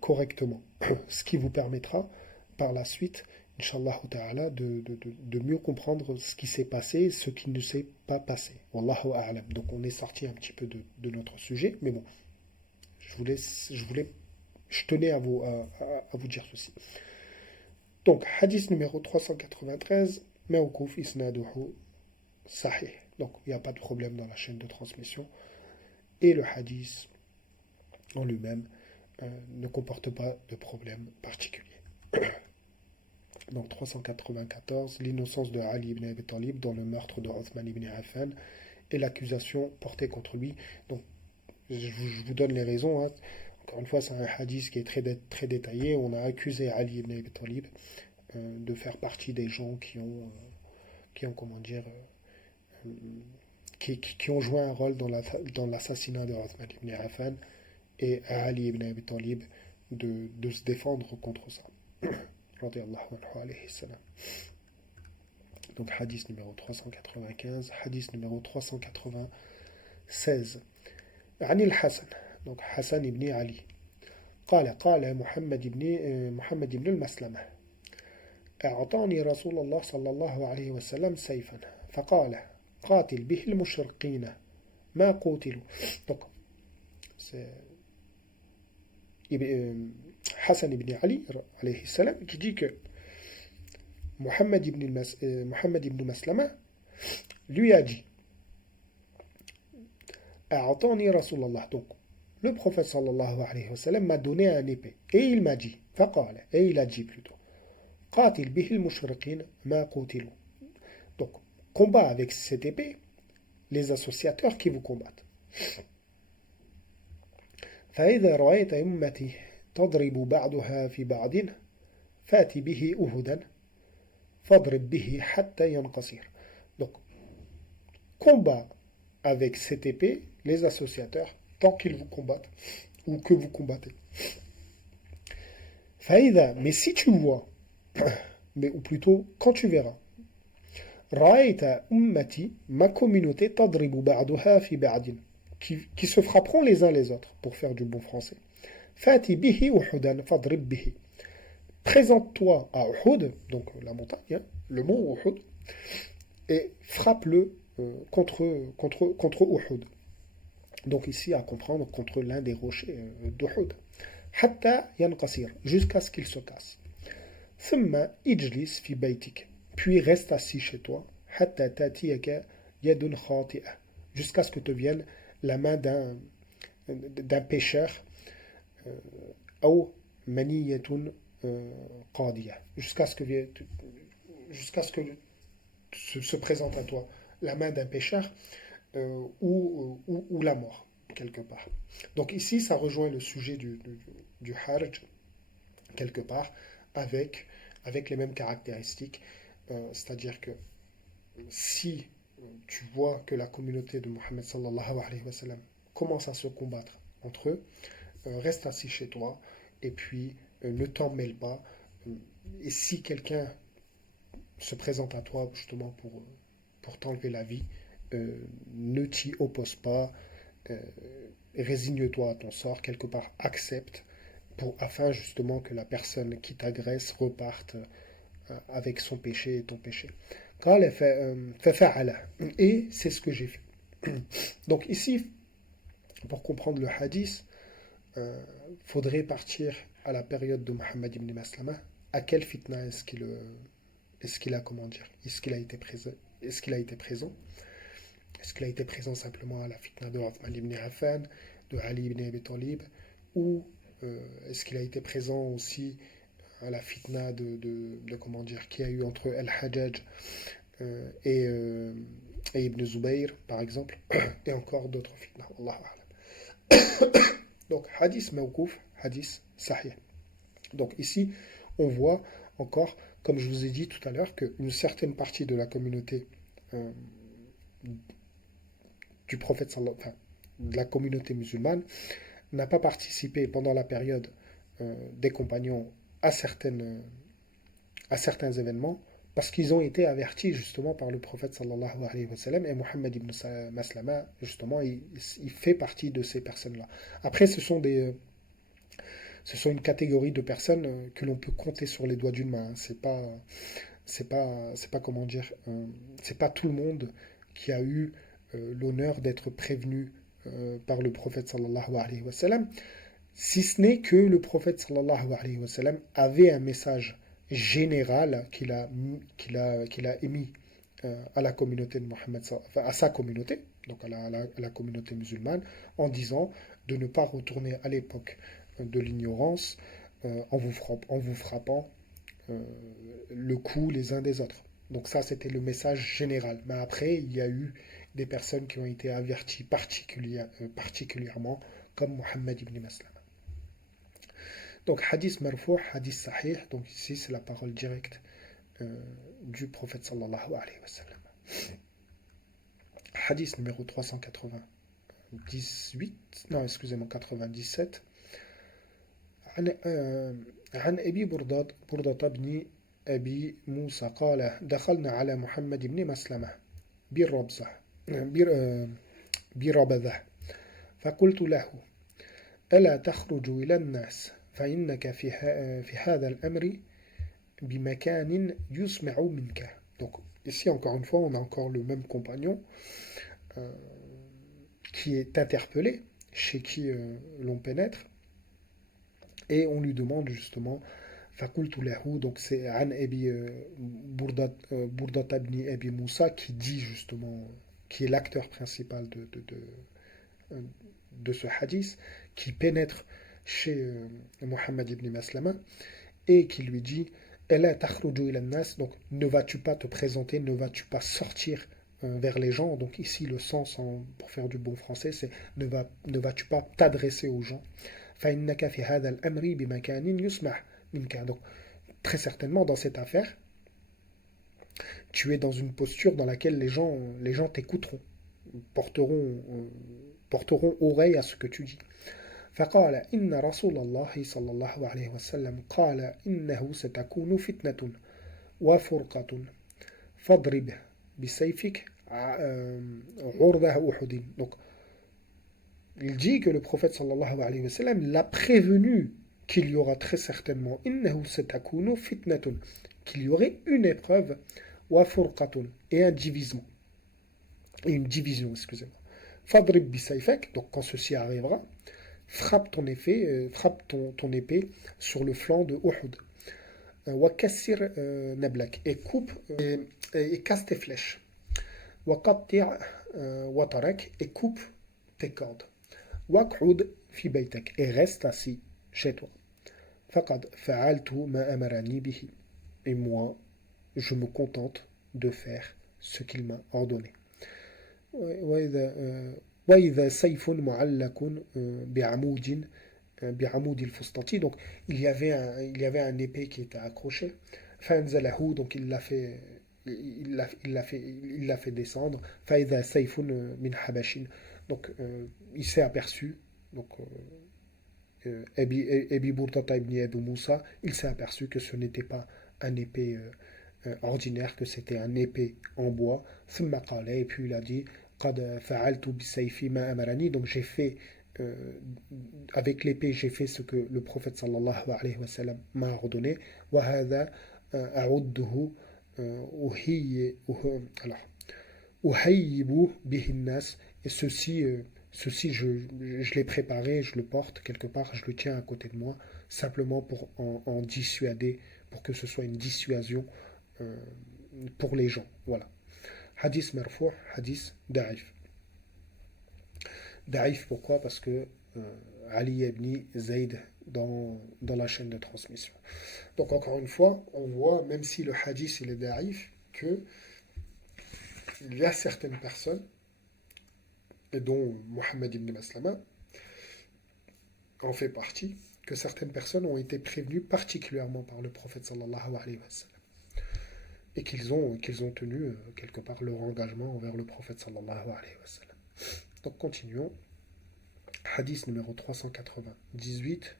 correctement. Ce qui vous permettra par la suite, Inch'Allah ta'ala, de mieux comprendre ce qui s'est passé, ce qui ne s'est pas passé. Wallahu a'lam. Donc on est sorti un petit peu de notre sujet, mais bon, je tenais à vous dire ceci. Donc, hadith numéro 393, Mawkouf isnaduhu sahih. Donc, il n'y a pas de problème dans la chaîne de transmission. Et le hadith en lui-même ne comporte pas de problème particulier. Donc 394, l'innocence de Ali ibn Abi Talib dans le meurtre de Othman ibn Affan et l'accusation portée contre lui. Donc je vous donne les raisons, hein. Encore une fois, c'est un hadith qui est très détaillé. On a accusé Ali ibn Abi Talib de faire partie des gens qui ont comment dire, qui ont joué un rôle dans l'assassinat de Othman ibn Affan et à Ali ibn Abi Talib de se défendre contre ça. Radiyallahu anhu alayhi salam. Donc hadith numéro 395, hadith numéro 396. عن الحسن donc حسن بن علي قال محمد بن المسلمة أعطاني رسول الله صلى الله عليه وسلم سيفا فقال قاتل به المشرقين ما قوتلوا. Donc c'est Hassan ibn Ali alayhi salam qui dit que Muhammad ibn Maslama lui a dit A'atani Rasulallah. Donc, le prophète sallallahu alayhi wa sallam m'a donné un épée. Et il m'a dit, faqala, et il a dit plutôt, qatil bihil mushriqin ma qutilu. Donc, combat avec cette épée les associateurs qui vous combattent. فإذا رأيت أمتي تضرب بعضها في بعض فأتي به أهدا فاضرب به حتى ينقصر. Donc, combat avec cette épée les associateurs tant qu'ils vous combattent ou que vous combattez. Faïda, mais si tu vois, mais ou plutôt quand tu verras, Ra'aita ummati, ma communauté, tadribu ba'duha fi ba'din, qui se frapperont les uns les autres, pour faire du bon français. Fati bihi uhudan fadrib bihi. Présente-toi à Uhud, donc la montagne, hein, le mont Uhud, et frappe-le contre Uhud. Donc ici à comprendre contre l'un des rochers d'Uhud. Hatta yanqasir, jusqu'à ce qu'il se casse. Thumma ijlis fi baytik, puis reste assis chez toi. Hatta tatiyaka yadun khati'a, jusqu'à ce que te vienne la main d'un pécheur ou maniyatun qadiya, jusqu'à ce que se présente à toi la main d'un pécheur ou la mort, quelque part. Donc ici, ça rejoint le sujet du Hajj, quelque part, avec les mêmes caractéristiques. C'est-à-dire que si tu vois que la communauté de Mohammed sallallahu alayhi wa sallam commence à se combattre entre eux, reste assis chez toi et puis ne t'en mêle pas. Et si quelqu'un se présente à toi justement pour t'enlever la vie, ne t'y oppose pas, résigne-toi à ton sort, quelque part accepte, afin justement que la personne qui t'agresse reparte avec son péché et ton péché. Et c'est ce que j'ai fait. Donc ici, pour comprendre le hadith, faudrait partir à la période de Muhammad ibn Maslama. À quel fitna est-ce qu'il a, comment dire, est-ce qu'il a été présent? Est-ce qu'il a été présent? Est-ce qu'il a été présent simplement à la fitna de Othman ibn Affan, de Ali ibn Abi Talib, ou est-ce qu'il a été présent aussi à la fitna de comment dire, qu'il y a eu entre Al-Hajjaj et Ibn Zubayr, par exemple, et encore d'autres fitnas. Allahu a'lam. Donc, hadith mawkouf, hadith sahih. Donc ici, on voit encore, comme je vous ai dit tout à l'heure, qu'une certaine partie de la communauté du prophète, enfin, de la communauté musulmane, n'a pas participé pendant la période des compagnons à certains événements, parce qu'ils ont été avertis justement par le prophète sallallahu alayhi wa sallam, et Muhammad ibn Maslama, justement, il fait partie de ces personnes-là. Après, ce sont une catégorie de personnes que l'on peut compter sur les doigts d'une main. Hein. C'est pas comment dire, c'est pas tout le monde qui a eu l'honneur d'être prévenu par le prophète sallallahu alayhi wa sallam, si ce n'est que le prophète sallallahu alayhi wa sallam avait un message général qu'il a émis à la communauté de Mohammed, enfin, à sa communauté, donc à la communauté musulmane, en disant de ne pas retourner à l'époque de l'ignorance en vous frappant euh, le cou les uns des autres. Donc ça, c'était le message général. Mais après, il y a eu des personnes qui ont été averties particulièrement, comme Mohammed ibn Maslam. Donc hadith marfou, hadith sahih, donc ici c'est la parole directe du prophète sallallahu alayhi wa sallam. Hadith numéro 398, non excusez-moi 97. عن عن أبي بردة بن أبي موسى قال دخلنا على محمد بن مسلمة بالربزة بربذة فقلت له ألا تخرج إلى الناس فإنك في هذا الأمر بمكان يسمع منك. Donc ici encore une fois on a encore le même compagnon euh, qui est interpellé, chez qui l'on pénètre, et on lui demande justement فقلت له, donc c'est An Abi Bourdata ibn Abi Moussa qui dit justement, qui est l'acteur principal de ce hadith, qui pénètre chez Mohammed ibn Maslama et qui lui dit Ela takhruju ila nas, donc ne vas-tu pas te présenter, ne vas-tu pas sortir vers les gens. Donc ici le sens pour faire du bon français c'est ne vas-tu pas t'adresser aux gens. فإنك في هذا الأمر بمكان يسمع منك. Donc très certainement dans cette affaire tu es dans une posture dans laquelle les gens t'écouteront, porteront oreille à ce que tu dis. فقال إن رسول الله صلى الله عليه وسلم قال إنه ستكون فتنة وفرقة فاضرب بسيفك عرضه أحد. Donc il dit que le prophète sallallahu alayhi wa sallam l'a prévenu qu'il y aura très certainement إنه ستكون فتنة, qu'il y aurait une épreuve وفرقة, et un divisement, et une division, excusez-moi. فاضرب بسيفك, donc quand ceci arrivera, frappe ton épée sur le flanc de Uhud. وكسر نبلك, et coupe et casse tes flèches. وقطع وترك, et coupe tes cordes. وقعد في بيتك, et reste assis chez toi. فقد فعلت ما أمرني به, et moi je me contente de faire ce qu'il m'a ordonné. وإذا سيف معلق بعمود الفسطاط, donc il y avait un épée qui était accroché. فأنزله, donc il l'a fait descendre. فإذا سيف من حبش, donc il s'est aperçu, donc Abi Bourdata ibn Abi Moussa, il s'est aperçu que ce n'était pas un épée ordinaire, que c'était un épée en bois. ثم قال, et puis il a dit قد فعلت بالسيف ما أمرني, donc j'ai fait avec l'épée j'ai fait ce que le prophète sallallahu alayhi wa sallam m'a ordonné. وهذا أعده أهيب به الناس, et ceci je l'ai préparé, je le porte quelque part, je le tiens à côté de moi, simplement pour en dissuader, pour que ce soit une dissuasion pour les gens. Voilà. Hadith marfou, hadith da'if. Da'if, pourquoi? Parce que Ali ibn Zayd dans la chaîne de transmission. Donc encore une fois, on voit, même si le hadith il est da'if, que il y a certaines personnes, et dont Mohammed ibn Maslama en fait partie, que certaines personnes ont été prévenues particulièrement par le prophète sallallahu alayhi wa sallam, et qu'ils ont tenu quelque part leur engagement envers le prophète sallallahu alayhi wa sallam. Donc continuons. Hadith numéro 398.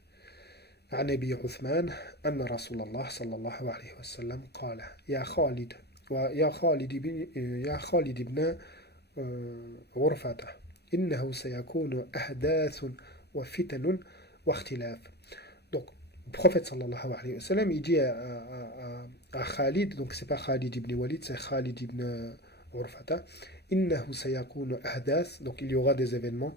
عن أبي عثمان أن رسول الله صلى الله عليه وسلم قال يا خالد بن غرفة إنه سيكون أحداث وفتن واختلاف. Donc le prophète sallallahu alayhi wa sallam il dit à Khalid, donc c'est pas Khalid ibn Walid, c'est Khalid ibn Ghurfata, إنه سيكون أحداث, donc il y aura des événements,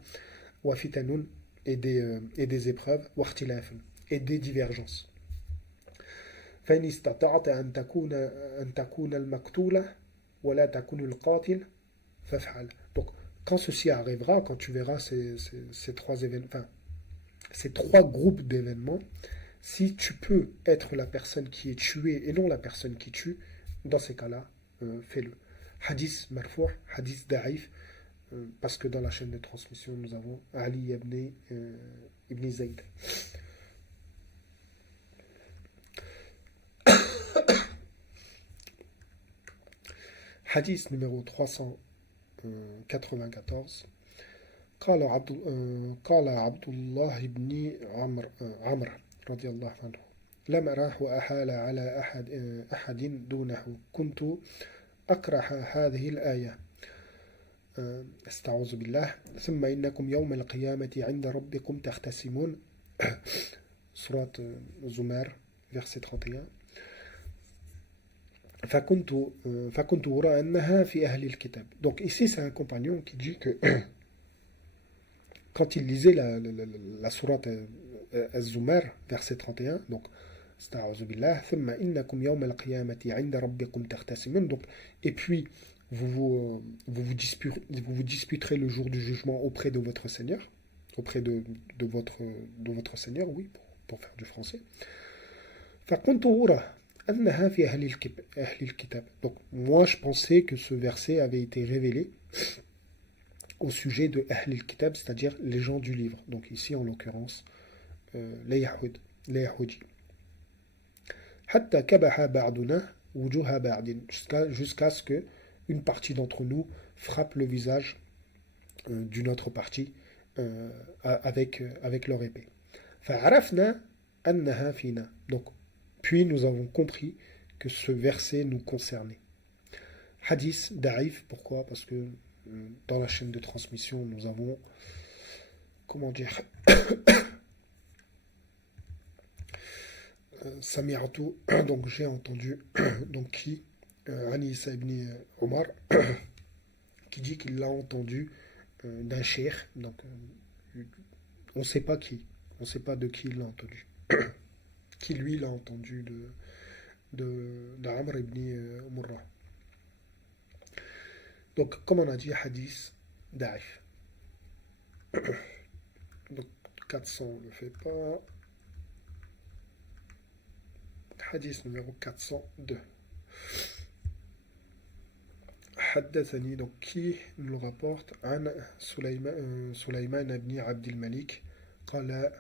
وفتن, et des épreuves, واختلاف, et des divergences. فإن استطعت أن تكون المقتولة ولا تكون القاتل فافعل. Donc Quand ceci arrivera, quand tu verras ces trois événements, enfin, ces trois groupes d'événements, si tu peux être la personne qui est tuée et non la personne qui tue, dans ces cas-là, fais-le. Hadith marfou', hadith da'if, parce que dans la chaîne de transmission, nous avons Ali ibn Zayd. Hadith numéro 394. قال عبد الله بن عمرو رضي الله عنه لم أراه وأحال على أحد دونه كنت أقرأ هذه الآية استعوذ بالله ثم إنكم يوم القيامة عند ربكم تختصمون سورة زمر verset 31 فكنت أرى أنها في أهل الكتاب. Donc ici c'est un compagnon qui dit que quand il lisait la sourate Az-Zumar, verset 31, donc, donc, et puis, vous disputerez le jour du jugement auprès de votre Seigneur, auprès de votre Seigneur, oui, pour faire du français. Donc, moi, je pensais que ce verset avait été révélé au sujet de Ahl al-Kitab, c'est-à-dire les gens du livre. Donc ici, en l'occurrence, les Yahudi. Jusqu'à ce que une partie d'entre nous frappe le visage d'une autre partie avec leur épée. Donc, puis nous avons compris que ce verset nous concernait. Hadith da'if, pourquoi? Parce que dans la chaîne de transmission, nous avons, comment dire, Sami'atu, donc j'ai entendu, donc qui, Anissa ibn Omar, qui dit qu'il l'a entendu d'un cheikh, donc on ne sait pas qui, on ne sait pas de qui il l'a entendu, qui lui l'a entendu d'Amr ibn Murrah. Donc, comme on a dit, hadith da'if. Donc, 400, on ne le fait pas. Hadith numéro 402. Haddathani, donc qui nous le rapporte? An Sulayman ibn Abdil Malik. Qala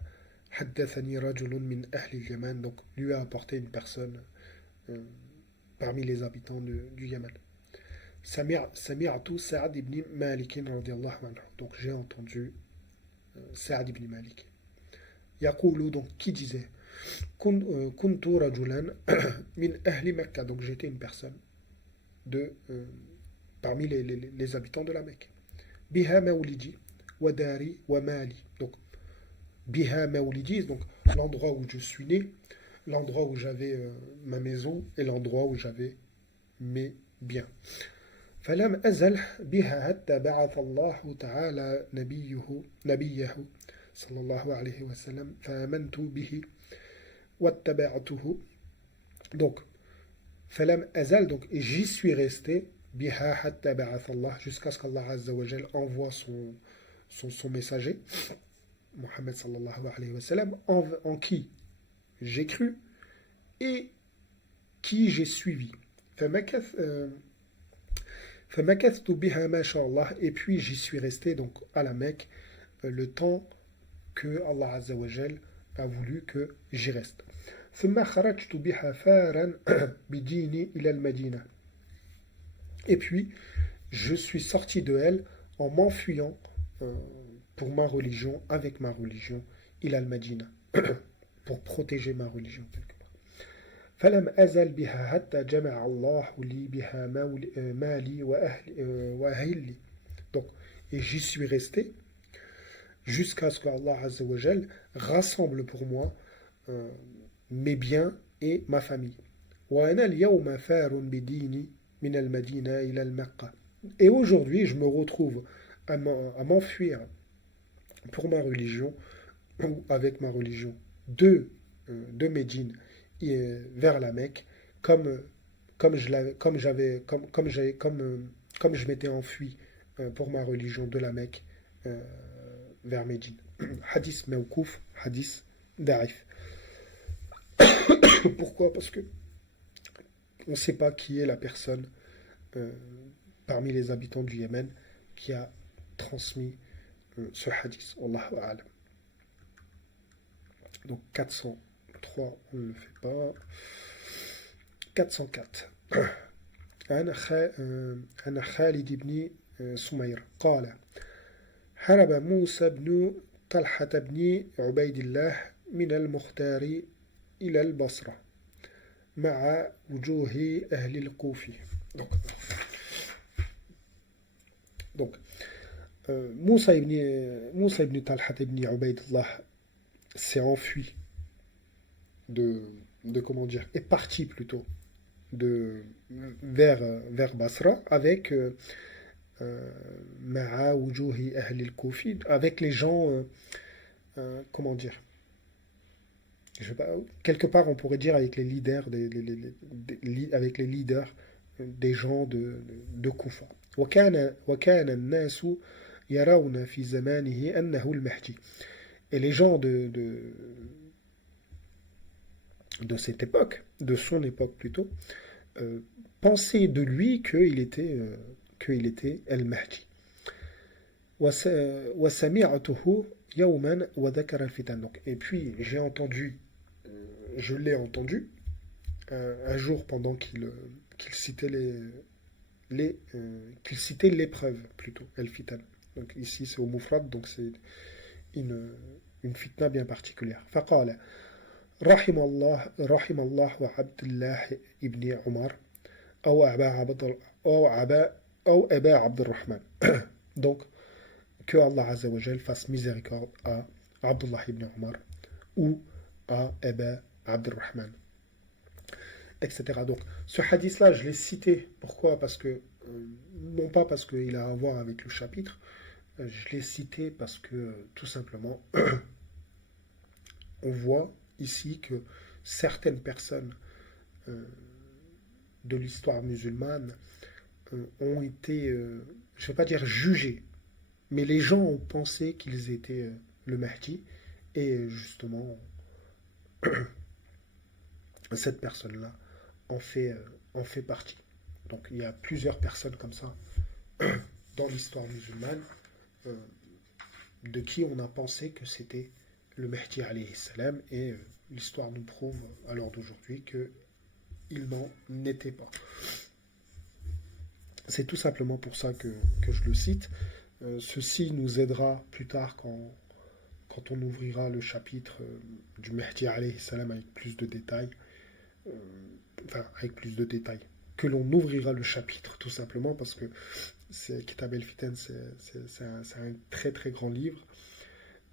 haddathani rajulun min ahli al-Yaman. Donc, lui a apporté une personne parmi les habitants du Yaman. Sami'atu Sa'ad ibn Malik radiyallahu anhu. Donc j'ai entendu Sa'ad ibn Malik. Yaqulu, donc qui disait Kuntu rajulan min ahli Mecca. Donc j'étais une personne parmi les habitants de la Mecque. Biha mawlidi wa dari wa mali. Donc Biha mawlidi, donc l'endroit où je suis né, l'endroit où j'avais ma maison et l'endroit où j'avais mes biens. فلم أزل بها حتى بعث الله تعالى نبيه صلى الله عليه وسلم فآمنت به واتبعته. Donc فلم أزل, donc j'y suis resté بها حتى بعث الله, jusqu'à ce qu'Allah Azza wa Jal envoie son messager Mohammed sallallahu alayhi wa sallam, en qui j'ai cru et qui j'ai suivi. Et puis j'y suis resté donc à la Mecque le temps que Allah Azza wa Jal a voulu que j'y reste. Et puis je suis sorti de elle en m'enfuyant pour ma religion, avec ma religion, il al-Madina, pour protéger ma religion quelque part. فلم أزل بها حتى جمع الله لي بها مالي وأهلي. Donc, et j'y suis resté jusqu'à ce que Allah Azza wa Jal rassemble pour moi mes biens et ma famille. وأنا اليوم فار بديني من المدينة إلى المكة. Et aujourd'hui, je me retrouve à m'enfuir pour ma religion ou avec ma religion de Médine vers la Mecque, comme je m'étais enfui pour ma religion de la Mecque vers Médine. Hadith mawkouf, hadith da'if. Pourquoi? Parce que on ne sait pas qui est la personne euh, parmi les habitants du Yémen qui a transmis ce hadith. Allahu a'lam. Donc 403, on ne le fait pas. 404. أنا خالد بن سمير قال هرب موسى بن طلحة بن عبيد الله من المختار إلى البصرة مع وجوه أهل الكوفة. Donc Moussa ibn Talhat ibn Ubaydullah s'est enfui comment dire, est parti plutôt vers Basra avec Ma'a Wujuhi Ahl al-Kufi, avec les gens, comment dire, je sais pas, quelque part on pourrait dire avec les leaders avec les leaders des gens de Koufa. وكان الناس يرون في زمانه أنه المهدي. Et les gens de cette époque, de son époque plutôt, pensaient de lui qu'il était El-Mahdi. وسمعته يوما وذكر الفتن. Donc, et puis je l'ai entendu un jour pendant qu'il citait qu'il citait l'épreuve plutôt, El-Fitan. Donc ici c'est au Moufrad, donc c'est une fitna bien particulière. فقال رحم الله وعبد الله ابن عمر أو أبا عبد الرحمن. Donc que Allah Azza wa Jal fasse miséricorde à Abdullah ibn Omar ou à Aba Abdurrahman, etc. Donc ce hadith-là, je l'ai cité. Pourquoi? Parce que, non pas parce qu'il a à voir avec le chapitre, je l'ai cité parce que, tout simplement, on voit ici que certaines personnes de l'histoire musulmane ont été, je ne vais pas dire jugées, mais les gens ont pensé qu'ils étaient le Mahdi, et justement, cette personne-là en fait partie. Donc il y a plusieurs personnes comme ça dans l'histoire musulmane de qui on a pensé que c'était le Mahdi alayhi salam, et l'histoire nous prouve à l'heure d'aujourd'hui qu'il n'en était pas. C'est tout simplement pour ça que je le cite. Ceci nous aidera plus tard quand on ouvrira le chapitre du Mahdi alayhi salam avec plus de détails. Avec plus de détails. Que l'on ouvrira le chapitre tout simplement parce que Kitab el-Fitan, c'est un très très grand livre.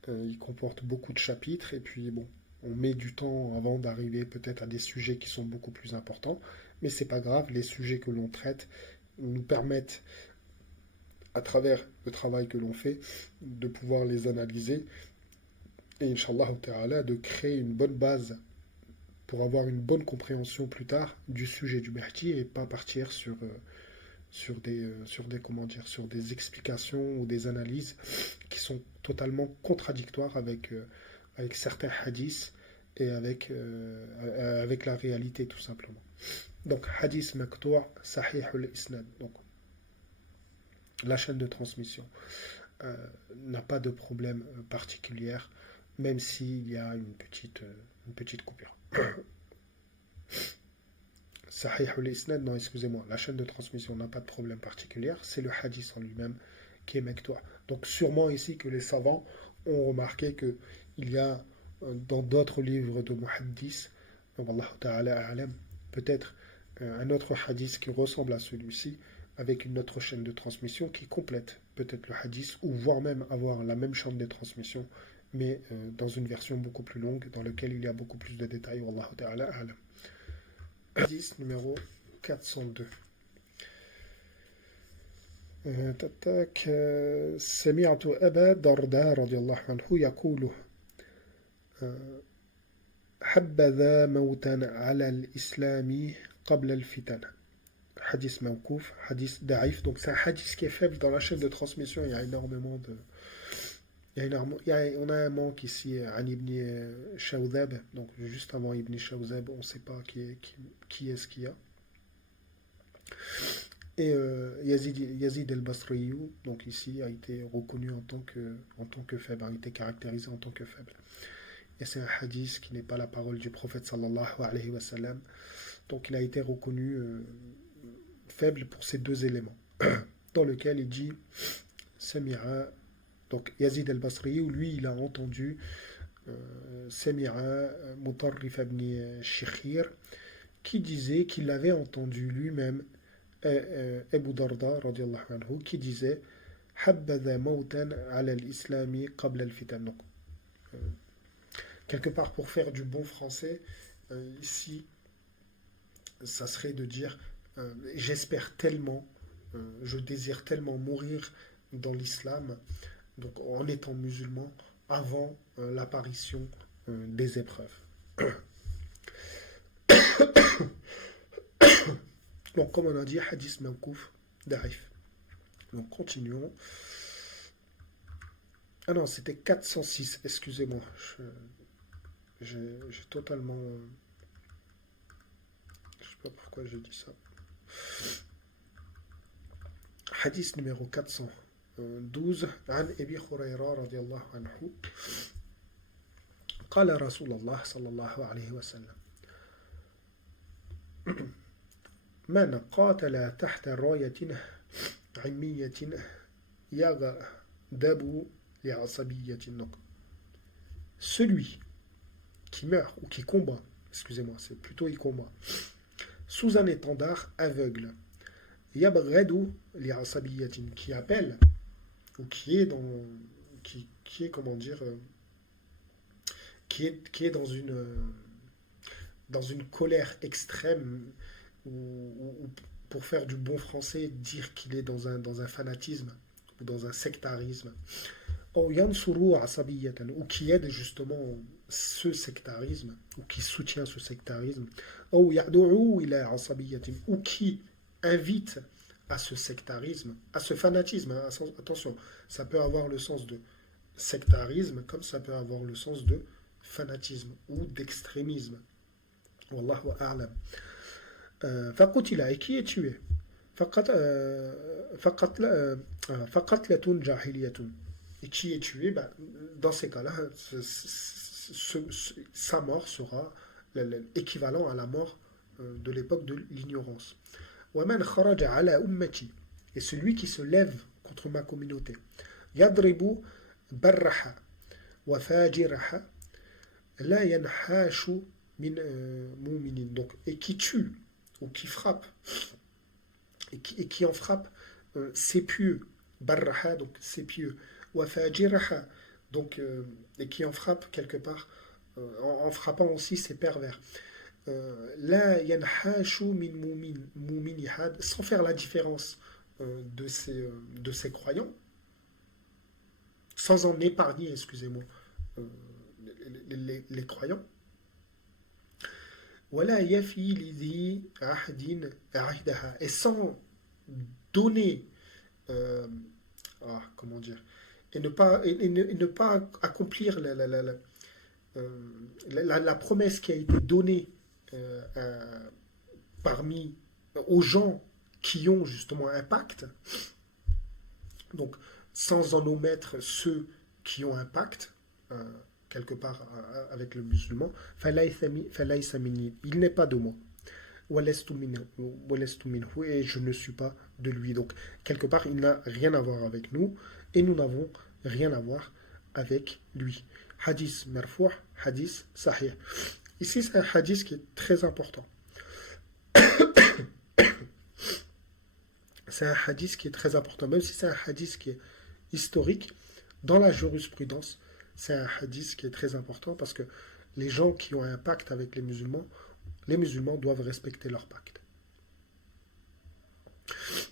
Il comporte beaucoup de chapitres, et puis bon, on met du temps avant d'arriver peut-être à des sujets qui sont beaucoup plus importants, mais c'est pas grave, les sujets que l'on traite nous permettent, à travers le travail que l'on fait, de pouvoir les analyser et Inch'Allah Ta'ala de créer une bonne base pour avoir une bonne compréhension plus tard du sujet du Mahdi, et pas partir sur des explications ou des analyses qui sont totalement contradictoires avec certains hadiths et avec la réalité tout simplement. Donc hadith maqtou' sahih al-isnad, donc la chaîne de transmission n'a pas de problème particulier, même s'il y a une petite coupure. Sahih al-Isnad, non, excusez-moi, la chaîne de transmission n'a pas de problème particulier, c'est le hadith en lui-même qui est maqtou'. Donc sûrement ici que les savants ont remarqué qu'il y a dans d'autres livres de muhaddis, Wallahu ta'ala a'lam, peut-être un autre hadith qui ressemble à celui-ci, avec une autre chaîne de transmission qui complète peut-être le hadith, ou voire même avoir la même chaîne de transmission, mais dans une version beaucoup plus longue, dans laquelle il y a beaucoup plus de détails. Wallahu ta'ala a'lam. Hadith numéro 402. سمعت أبا درداء رضي الله عنه يقول حبذا موتا على الإسلام قبل الفتن hadith mawkouf, hadith da'if. Donc c'est un hadith qui est faible dans la chaîne de transmission. Il y a énormément de... on a un manque ici, An ibn Shawzab. Donc juste avant Ibn Shawzab, on ne sait pas qui est-ce qu'il y a. Et Yazid el-Basri, donc ici, a été reconnu en tant que faible, a été caractérisé en tant que faible. Et c'est un hadith qui n'est pas la parole du prophète sallallahu alayhi wa sallam. Donc il a été reconnu faible pour ces deux éléments. Dans lequel il dit Sami'a, donc Yazid el-Basri, où lui il a entendu Sami'a Mutarrif ibn Shikhir, qui disait qu'il avait entendu lui-même Abu Darda radiallahu anhu, qui disait Habbadha mawtan ala al-islami qabla al-fitan. Donc, quelque part pour faire du bon français, ici, ça serait de dire j'espère tellement, je désire tellement mourir dans l'islam, donc en étant musulman, avant l'apparition des épreuves. Donc, comme on a dit, hadith mawkouf da'if. Donc, continuons. Ah non, c'était 406, excusez-moi. J'ai totalement... Je sais pas pourquoi j'ai dit ça. Hadith numéro 412. عن أبي هريرة رضي الله عنه قال رسول الله صلى الله عليه وسلم من قاتل تحت راية عمية يغضب لعصبية. Celui qui meurt ou qui combat, excusez-moi, c'est plutôt il combat, sous un étendard aveugle, yabghadu li'asabiyatin, qui appelle ou qui est dans, qui est comment dire, qui est dans une colère extrême, ou pour faire du bon français, dire qu'il est dans un fanatisme ou dans un sectarisme, ou qui aide justement ce sectarisme, ou qui soutient ce sectarisme, ou qui invite à ce sectarisme, à ce fanatisme. Attention, ça peut avoir le sens de sectarisme, comme ça peut avoir le sens de fanatisme ou d'extrémisme. Wallahu a'lam. Faqutila, et qui est tué? Faqatlatun jahiliyatun. Et qui est tué? Dans ces cas-là, sa mort sera l'équivalent à la mort de l'époque de l'ignorance. وَمَنْ خَرَجَ عَلَى أُمَّتِي. Et celui qui se lève contre ma communauté. يَضْرِبُ بَرَّحَ وَفَاجِرَحَ لَا يَنْحَاشُ مِنْ مُؤْمِنٍ. Donc, et qui tue ou qui frappe et qui en frappe ses pieux. Barraha, donc ses pieux. Wafajiraha, donc et qui en frappe quelque part en frappant aussi ses pervers. La yanhashu min muminihad, sans faire la différence de ces croyants, sans en épargner, excusez-moi, les croyants. Wala yafi lidhi ahdin ahdaha, et sans donner comment dire, et ne pas accomplir la promesse qui a été donnée parmi aux gens qui ont justement un pacte, donc sans en omettre ceux qui ont un pacte quelque part avec le musulman. Falaysa minni, il n'est pas de moi. Walastu minhu, et je ne suis pas de lui. Donc quelque part il n'a rien à voir avec nous et nous n'avons rien à voir avec lui. Hadith marfou', hadith sahih. Ici c'est un hadith qui est très important. C'est un hadith qui est très important, même si c'est un hadith qui est historique. Dans la jurisprudence, c'est un hadith qui est très important parce que les gens qui ont un pacte avec les musulmans doivent respecter leur pacte.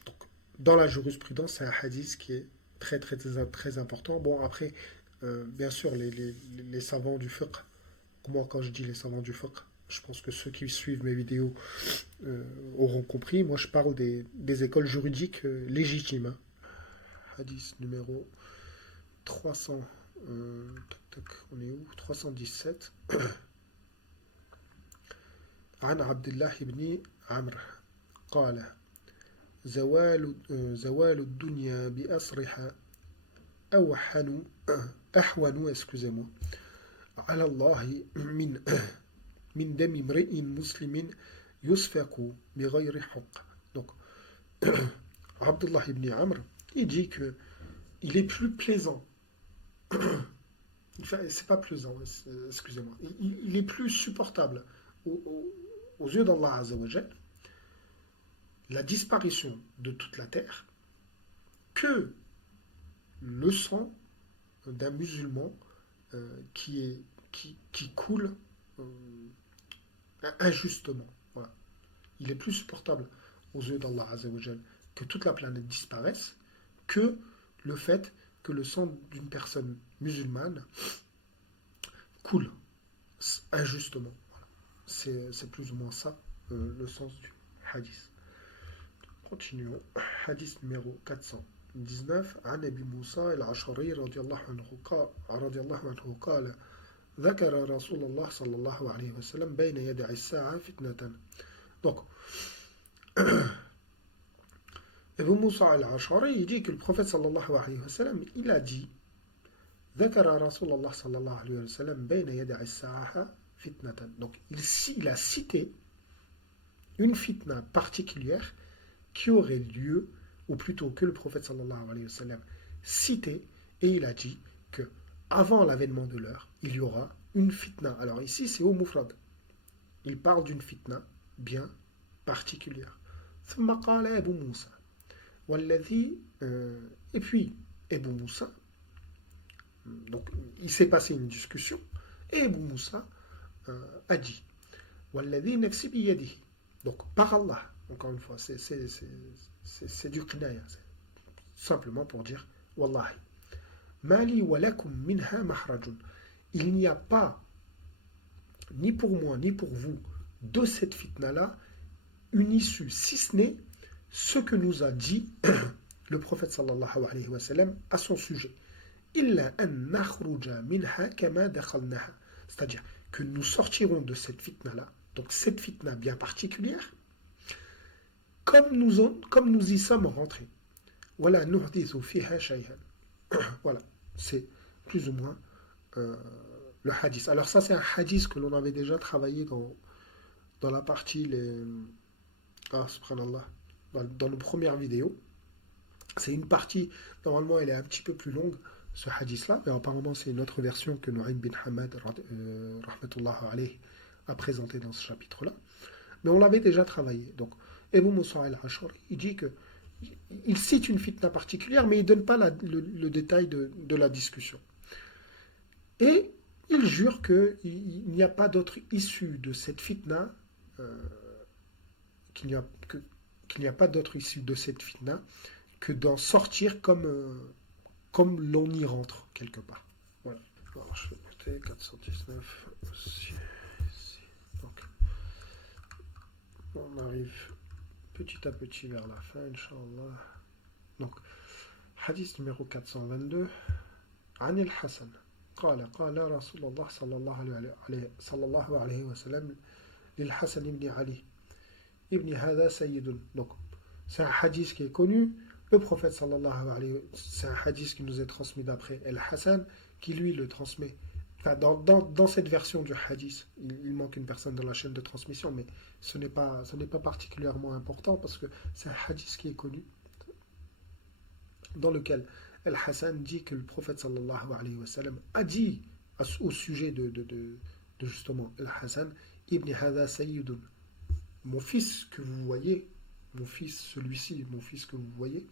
Donc, dans la jurisprudence, c'est un hadith qui est très très très, très important. Bon, après, bien sûr, les savants du fiqh, moi quand je dis les savants du fiqh, je pense que ceux qui suivent mes vidéos auront compris. Moi, je parle des écoles juridiques légitimes. Hein. Hadith numéro 300. On est où 317. عن عبد الله بن عمرو قال زوال الدنيا بأسرها أوحن أحون excusez-moi على الله من دم امرئ مسلم يسفك بغير حق. Donc Abdullah ibn Amr, il dit que il est plus plaisant. Enfin, c'est pas plaisant, excusez-moi. Il est plus supportable aux yeux d'Allah Azzawajal la disparition de toute la terre que le sang d'un musulman qui coule injustement. Voilà. Il est plus supportable aux yeux d'Allah Azzawajal que toute la planète disparaisse que le fait que le sang d'une personne musulmane coule injustement. Voilà. C'est plus ou moins ça le sens du hadith. Continuons. Hadith numéro 419. عن أبي موسى الأشعري رضي الله عنه قال ذكر رسول الله صلى الله عليه وسلم بين يدي الساعة فتنة. Donc, Abu Musa al-Ash'ari, il dit que le prophète sallallahu alayhi wa sallam, il a dit ذكر رسول الله صلى الله عليه وسلم بين يدي الساعة فتنة. Donc, il a cité une fitna particulière qui aurait lieu, ou plutôt que le prophète sallallahu alayhi wa sallam citait, et il a dit que avant l'avènement de l'heure, il y aura une fitna. Alors ici, c'est au mufrad. Il parle d'une fitna bien particulière. ثم قال أبو موسى والذي et puis Abu Moussa, donc il s'est passé une discussion, et Abu Moussa a dit والذي نفسي بيده. Donc par Allah, encore une fois, c'est du qinaya, simplement pour dire Wallahi Mali walakum minha mahrajun. Il n'y a pas, ni pour moi, ni pour vous, de cette fitna-là, une issue, si ce n'est ce que nous a dit le prophète sallallahu alayhi wa sallam à son sujet. Illa an nakhruja minha kama dakhalnaha. C'est-à-dire que nous sortirons de cette fitna-là, donc cette fitna bien particulière, comme nous y sommes rentrés. Voilà, nuhdithu fiha shay'an. Voilà, c'est plus ou moins le hadith. Alors ça, c'est un hadith que l'on avait déjà travaillé dans la partie subhanallah, dans nos premières vidéos. C'est une partie, normalement elle est un petit peu plus longue, ce hadith-là, mais apparemment c'est une autre version que Nu'aym bin Hamad rahmatullah alayhi a présentée dans ce chapitre-là. Mais on l'avait déjà travaillé. Donc, Abu Musa al-Ash'ari, il dit que il cite une fitna particulière, mais il ne donne pas le détail de la discussion. Et il jure qu'il n'y a pas d'autre issue de cette fitna, qu'il n'y a pas d'autre issue de cette fitna que d'en sortir comme l'on y rentre quelque part. Voilà. Alors, je vais noter 419 aussi. Donc, on arrive petit à petit vers la fin, Inch'Allah. Donc, hadith numéro 422. عن الحسن قال رسول الله صلى الله عليه وسلم للحسن بن علي ابن هذا سيد. Donc, c'est un hadith qui est connu. Le prophète sallallahu alayhi wa sallam, c'est un hadith qui nous est transmis d'après El-Hassan, qui lui le transmet. Enfin, dans cette version du hadith, il manque une personne dans la chaîne de transmission, mais ce n'est pas particulièrement important parce que c'est un hadith qui est connu, dans lequel El-Hassan dit que le prophète sallallahu alayhi wa sallam a dit au sujet de justement El-Hassan, Ibn Hadha Sayyidun, mon fils que vous voyez, mon fils que vous voyez,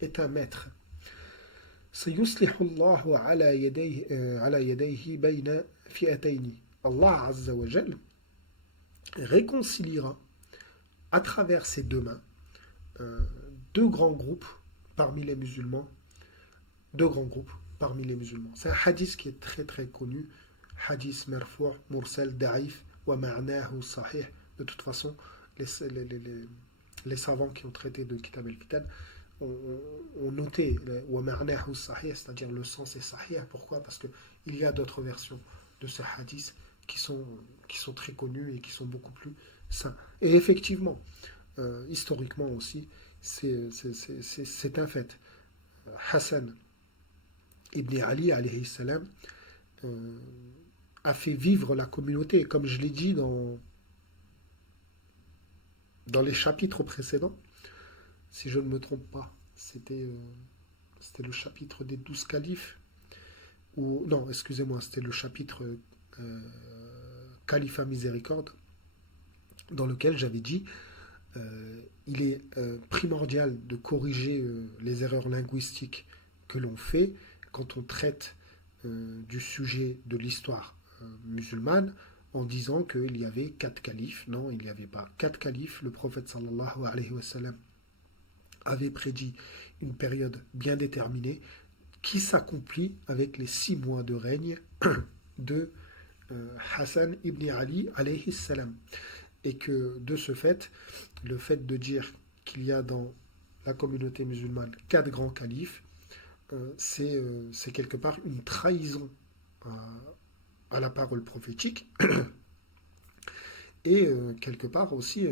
est un maître. سيصلح الله على يديه بين فئتين. Allah Azza wa Jal réconciliera à travers ses deux mains deux grands groupes parmi les musulmans. C'est un hadith qui est très très connu, hadith marfou', mursal, da'if, وَمَعْنَاهُ صَحِيح. De toute façon, les, les, les, les, les savants qui ont traité de Kitab al-Fitan ont noté وَمَعْنَاهُ صَحِيح, c'est-à-dire le sens est sahih. Pourquoi? Parce qu'il y a d'autres versions de ces hadiths qui sont très connus et qui sont beaucoup plus sains. Et effectivement, historiquement aussi, c'est un fait. Hassan ibn Ali, alayhi salam, a fait vivre la communauté, comme je l'ai dit dans les chapitres précédents, si je ne me trompe pas, c'était le chapitre des 12 califes, ou non, excusez-moi, c'était le chapitre Califat Miséricorde, dans lequel j'avais dit il est primordial de corriger les erreurs linguistiques que l'on fait quand on traite du sujet de l'histoire musulmane en disant qu'il y avait 4 califes. Non, il n'y avait pas 4 califes. Le prophète sallallahu alayhi wa sallam avait prédit une période bien déterminée qui s'accomplit avec les 6 mois de règne de Hassan ibn Ali alayhi salam. Et que de ce fait, le fait de dire qu'il y a dans la communauté musulmane 4 grands califes, c'est quelque part une trahison à la parole prophétique et quelque part aussi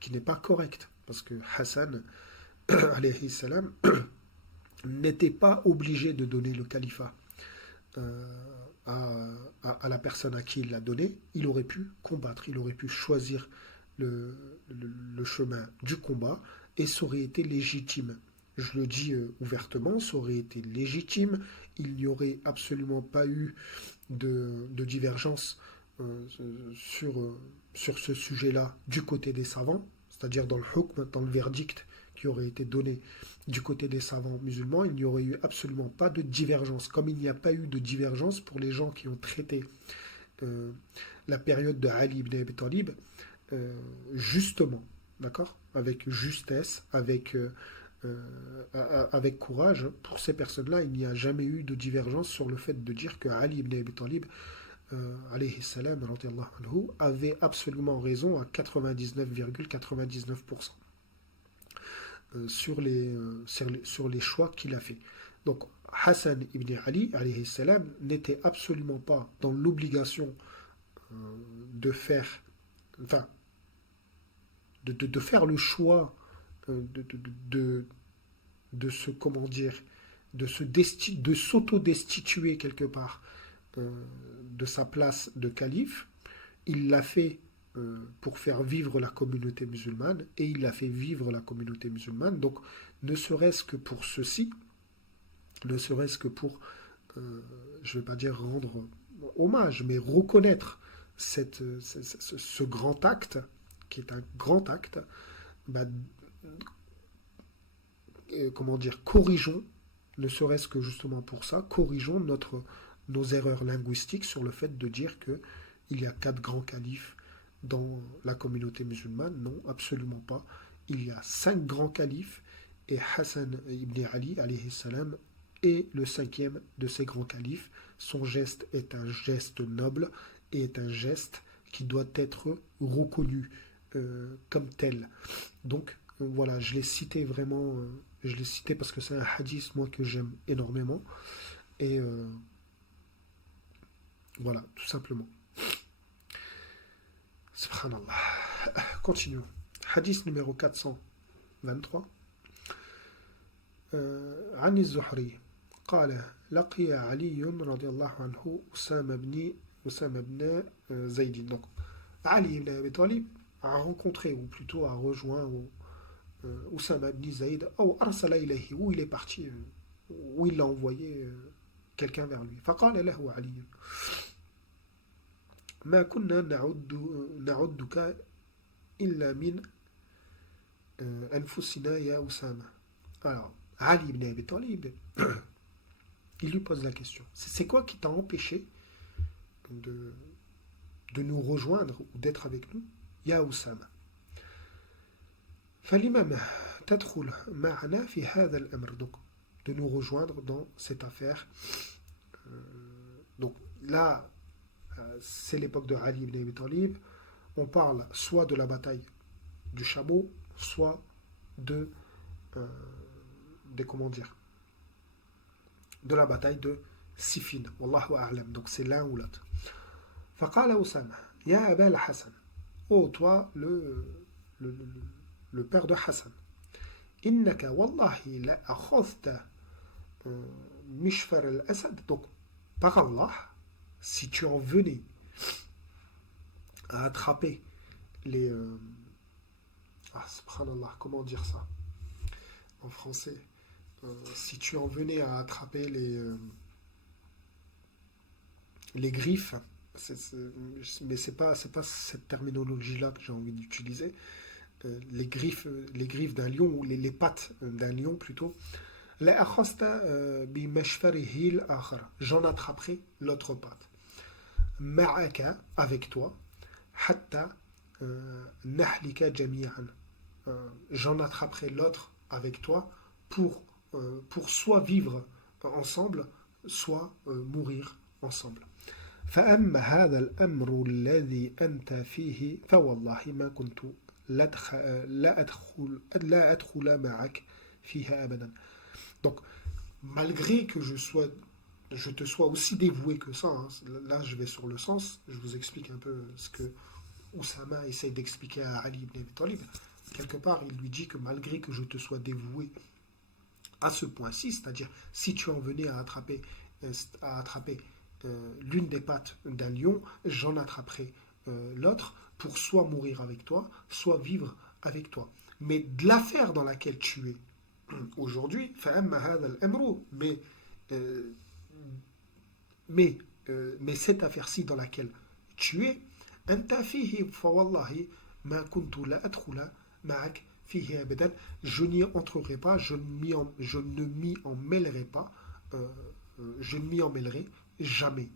qui n'est pas correcte, parce que Hassan alayhi salam n'était pas obligé de donner le califat à la personne à qui il l'a donné. Il aurait pu combattre, il aurait pu choisir le chemin du combat et ça aurait été légitime. Je le dis ouvertement, ça aurait été légitime. Il n'y aurait absolument pas eu de divergence sur ce sujet-là du côté des savants, c'est-à-dire dans le hukm, dans le verdict qui aurait été donné du côté des savants musulmans, il n'y aurait eu absolument pas de divergence, comme il n'y a pas eu de divergence pour les gens qui ont traité la période de Ali ibn Abi Talib justement, d'accord, avec justesse, avec courage. Pour ces personnes-là, il n'y a jamais eu de divergence sur le fait de dire que Ali ibn Abi Talib alayhi salam, anhu, avait absolument raison à 99,99% sur les choix qu'il a fait. Donc Hassan ibn Ali alayhi salam n'était absolument pas dans l'obligation de faire, enfin, de faire le choix de se, comment dire, de s'auto-destituer quelque part de sa place de calife. Il l'a fait pour faire vivre la communauté musulmane, et il a fait vivre la communauté musulmane. Donc, ne serait-ce que pour ceci, ne serait-ce que pour, je ne vais pas dire rendre hommage, mais reconnaître ce grand acte, qui est un grand acte, bah, comment dire, corrigeons, ne serait-ce que justement pour ça, corrigeons nos erreurs linguistiques sur le fait de dire qu'il y a 4 grands califes dans la communauté musulmane. Non, absolument pas. Il y a 5 grands califes, et Hassan ibn Ali alayhi salam est le 5e de ces grands califes. Son geste est un geste noble et est un geste qui doit être reconnu comme tel. Donc voilà, je l'ai cité vraiment, je l'ai cité parce que c'est un hadith, moi, que j'aime énormément, et voilà, tout simplement. Subhanallah. Continuons. Hadith numéro 423. عن الزهري قال لقي علي رضي الله عنه أسامة بن زيد. Donc Ali ibn Abi Talib a rencontré, ou plutôt a rejoint Usama ibn Zayd, ou arsala ilayhi, où il est parti, où il l'a envoyé quelqu'un vers lui. فقال له علي ما كنا نعدك إلا من أنفسنا يا أسامة. Alors, Ali ibn Abi Talib, il lui pose la question. C'est quoi qui t'a empêché de nous rejoindre ou d'être avec nous, Ya Usama? فلما تدخل معنا في هذا الأمر, donc de nous rejoindre dans cette affaire. Donc là, c'est l'époque de Ali ibn Abi Talib, on parle soit de la bataille du chameau, soit de, euh, comment dire, de la bataille de Siffin. Wallahu a'lam. Donc c'est l'un ou l'autre. فقال أسامة يا أبا الحسن. Oh toi le, le, le père de Hassan. إنك والله لا أخذت مشفر الأسد. Donc par Allah, si tu en venais à attraper les subhanallah, comment dire ça en français, si tu en venais à attraper les griffes, mais c'est pas cette terminologie là que j'ai envie d'utiliser, les griffes d'un lion, ou les pattes d'un lion plutôt, la akhasta bi mashfarihi al-akhar, j'en attraperai l'autre patte, ma'aka, avec toi, hatta nahlika jami'an, j'en attraperai l'autre avec toi pour soit vivre ensemble, soit mourir ensemble. فأما هذا الأمر الذي أنت فيه فوالله ما كنت لا أدخل معك فيها أبدا. Donc, malgré que je te sois aussi dévoué que ça, hein, là je vais sur le sens, je vous explique un peu ce que Oussama essaye d'expliquer à Ali ibn Abi Talib. Quelque part, il lui dit que malgré que je te sois dévoué à ce point-ci, c'est-à-dire si tu en venais à attraper l'une des pattes d'un lion, j'en attraperai l'autre pour soit mourir avec toi, soit vivre avec toi. Mais de l'affaire dans laquelle tu es aujourd'hui, mais cette affaire-ci dans laquelle tu es, je n'y entrerai pas, je ne m'y emmêlerai pas, je ne m'y emmêlerai jamais.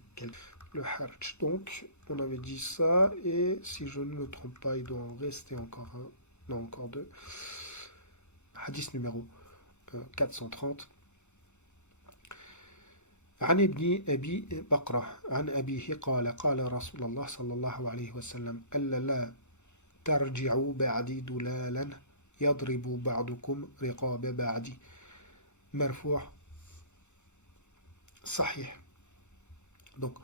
Le harj, donc, on avait dit ça, et si je ne me trompe pas, il doit en rester encore un, non, encore deux. Hadith numéro 430. عن ابن أبي بقرة عن أبيه قال قال رسول الله صلى الله عليه وسلم ألا لا ترجعوا بعدي دلالا يضرب بعضكم رقاب بعدي مرفوع صحيح. Donc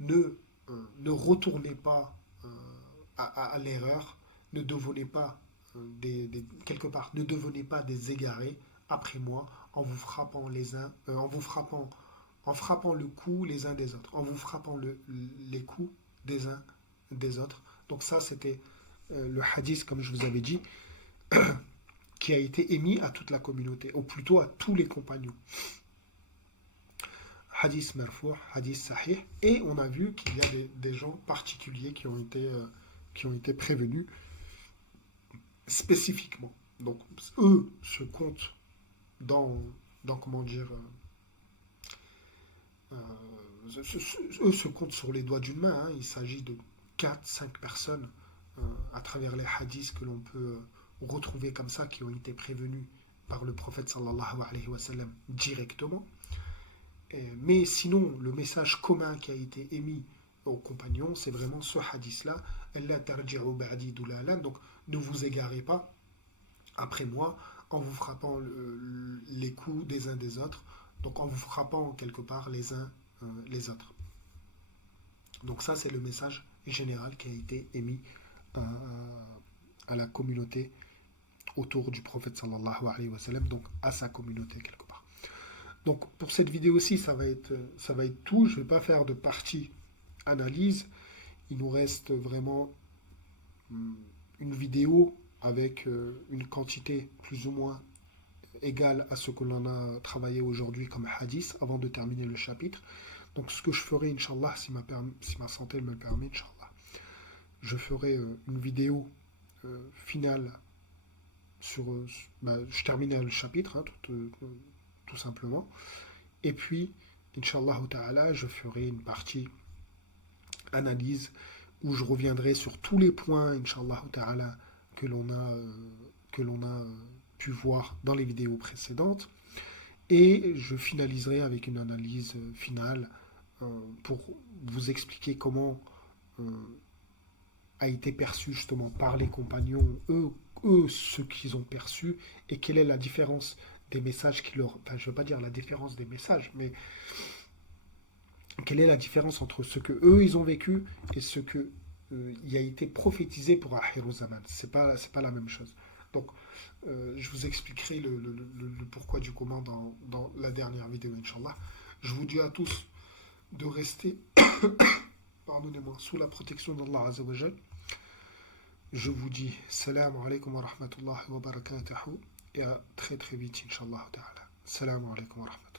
ne retournez pas à l'erreur, ne devenez pas quelque part, ne devenez pas des égarés après moi en vous frappant les uns, en frappant le cou les uns des autres, en vous frappant les coups des uns des autres. Donc ça, c'était le hadith, comme je vous avais dit, qui a été émis à toute la communauté, ou plutôt à tous les compagnons. Hadith marfou', hadith sahih, et on a vu qu'il y a des gens particuliers qui ont été prévenus spécifiquement. Donc eux se comptent dans comment dire, eux se comptent sur les doigts d'une main, hein. Il s'agit de 4-5 personnes à travers les hadiths que l'on peut retrouver comme ça, qui ont été prévenus par le prophète sallallahu alayhi wa sallam directement. Mais sinon, le message commun qui a été émis aux compagnons, c'est vraiment ce hadith-là. Donc, ne vous égarez pas après moi en vous frappant les coups des uns des autres, donc en vous frappant quelque part les uns les autres. Donc ça, c'est le message général qui a été émis à la communauté autour du prophète sallallahu alayhi wa sallam, donc à sa communauté quelque part. Donc pour cette vidéo-ci, ça va être tout. Je ne vais pas faire de partie analyse. Il nous reste vraiment une vidéo avec une quantité plus ou moins égale à ce que l'on a travaillé aujourd'hui comme hadith avant de terminer le chapitre. Donc ce que je ferai, Inch'Allah, si ma santé me le permet, Inch'Allah, je ferai une vidéo finale sur... je terminerai le chapitre, hein, tout simplement. Et puis, Inch'Allah ta'ala, je ferai une partie analyse où je reviendrai sur tous les points, Inch'Allah ta'ala, que l'on a pu voir dans les vidéos précédentes. Et je finaliserai avec une analyse finale pour vous expliquer comment a été perçu justement par les compagnons, eux ceux qu'ils ont perçus, et quelle est la différence des messages qui leur... Enfin, je ne veux pas dire la différence des messages, mais quelle est la différence entre ce que eux ils ont vécu et ce que il a été prophétisé pour Akhir Zaman. C'est pas la même chose. Donc, je vous expliquerai le pourquoi du comment dans la dernière vidéo, Inch'Allah. Je vous dis à tous de rester, pardonnez-moi, sous la protection d'Allah Azzawajal. Je vous dis salam alaikum wa rahmatullahi wa barakatuhu et à très très vite, Inch'Allah ta'ala. Salam alaikum wa rahmatullahi.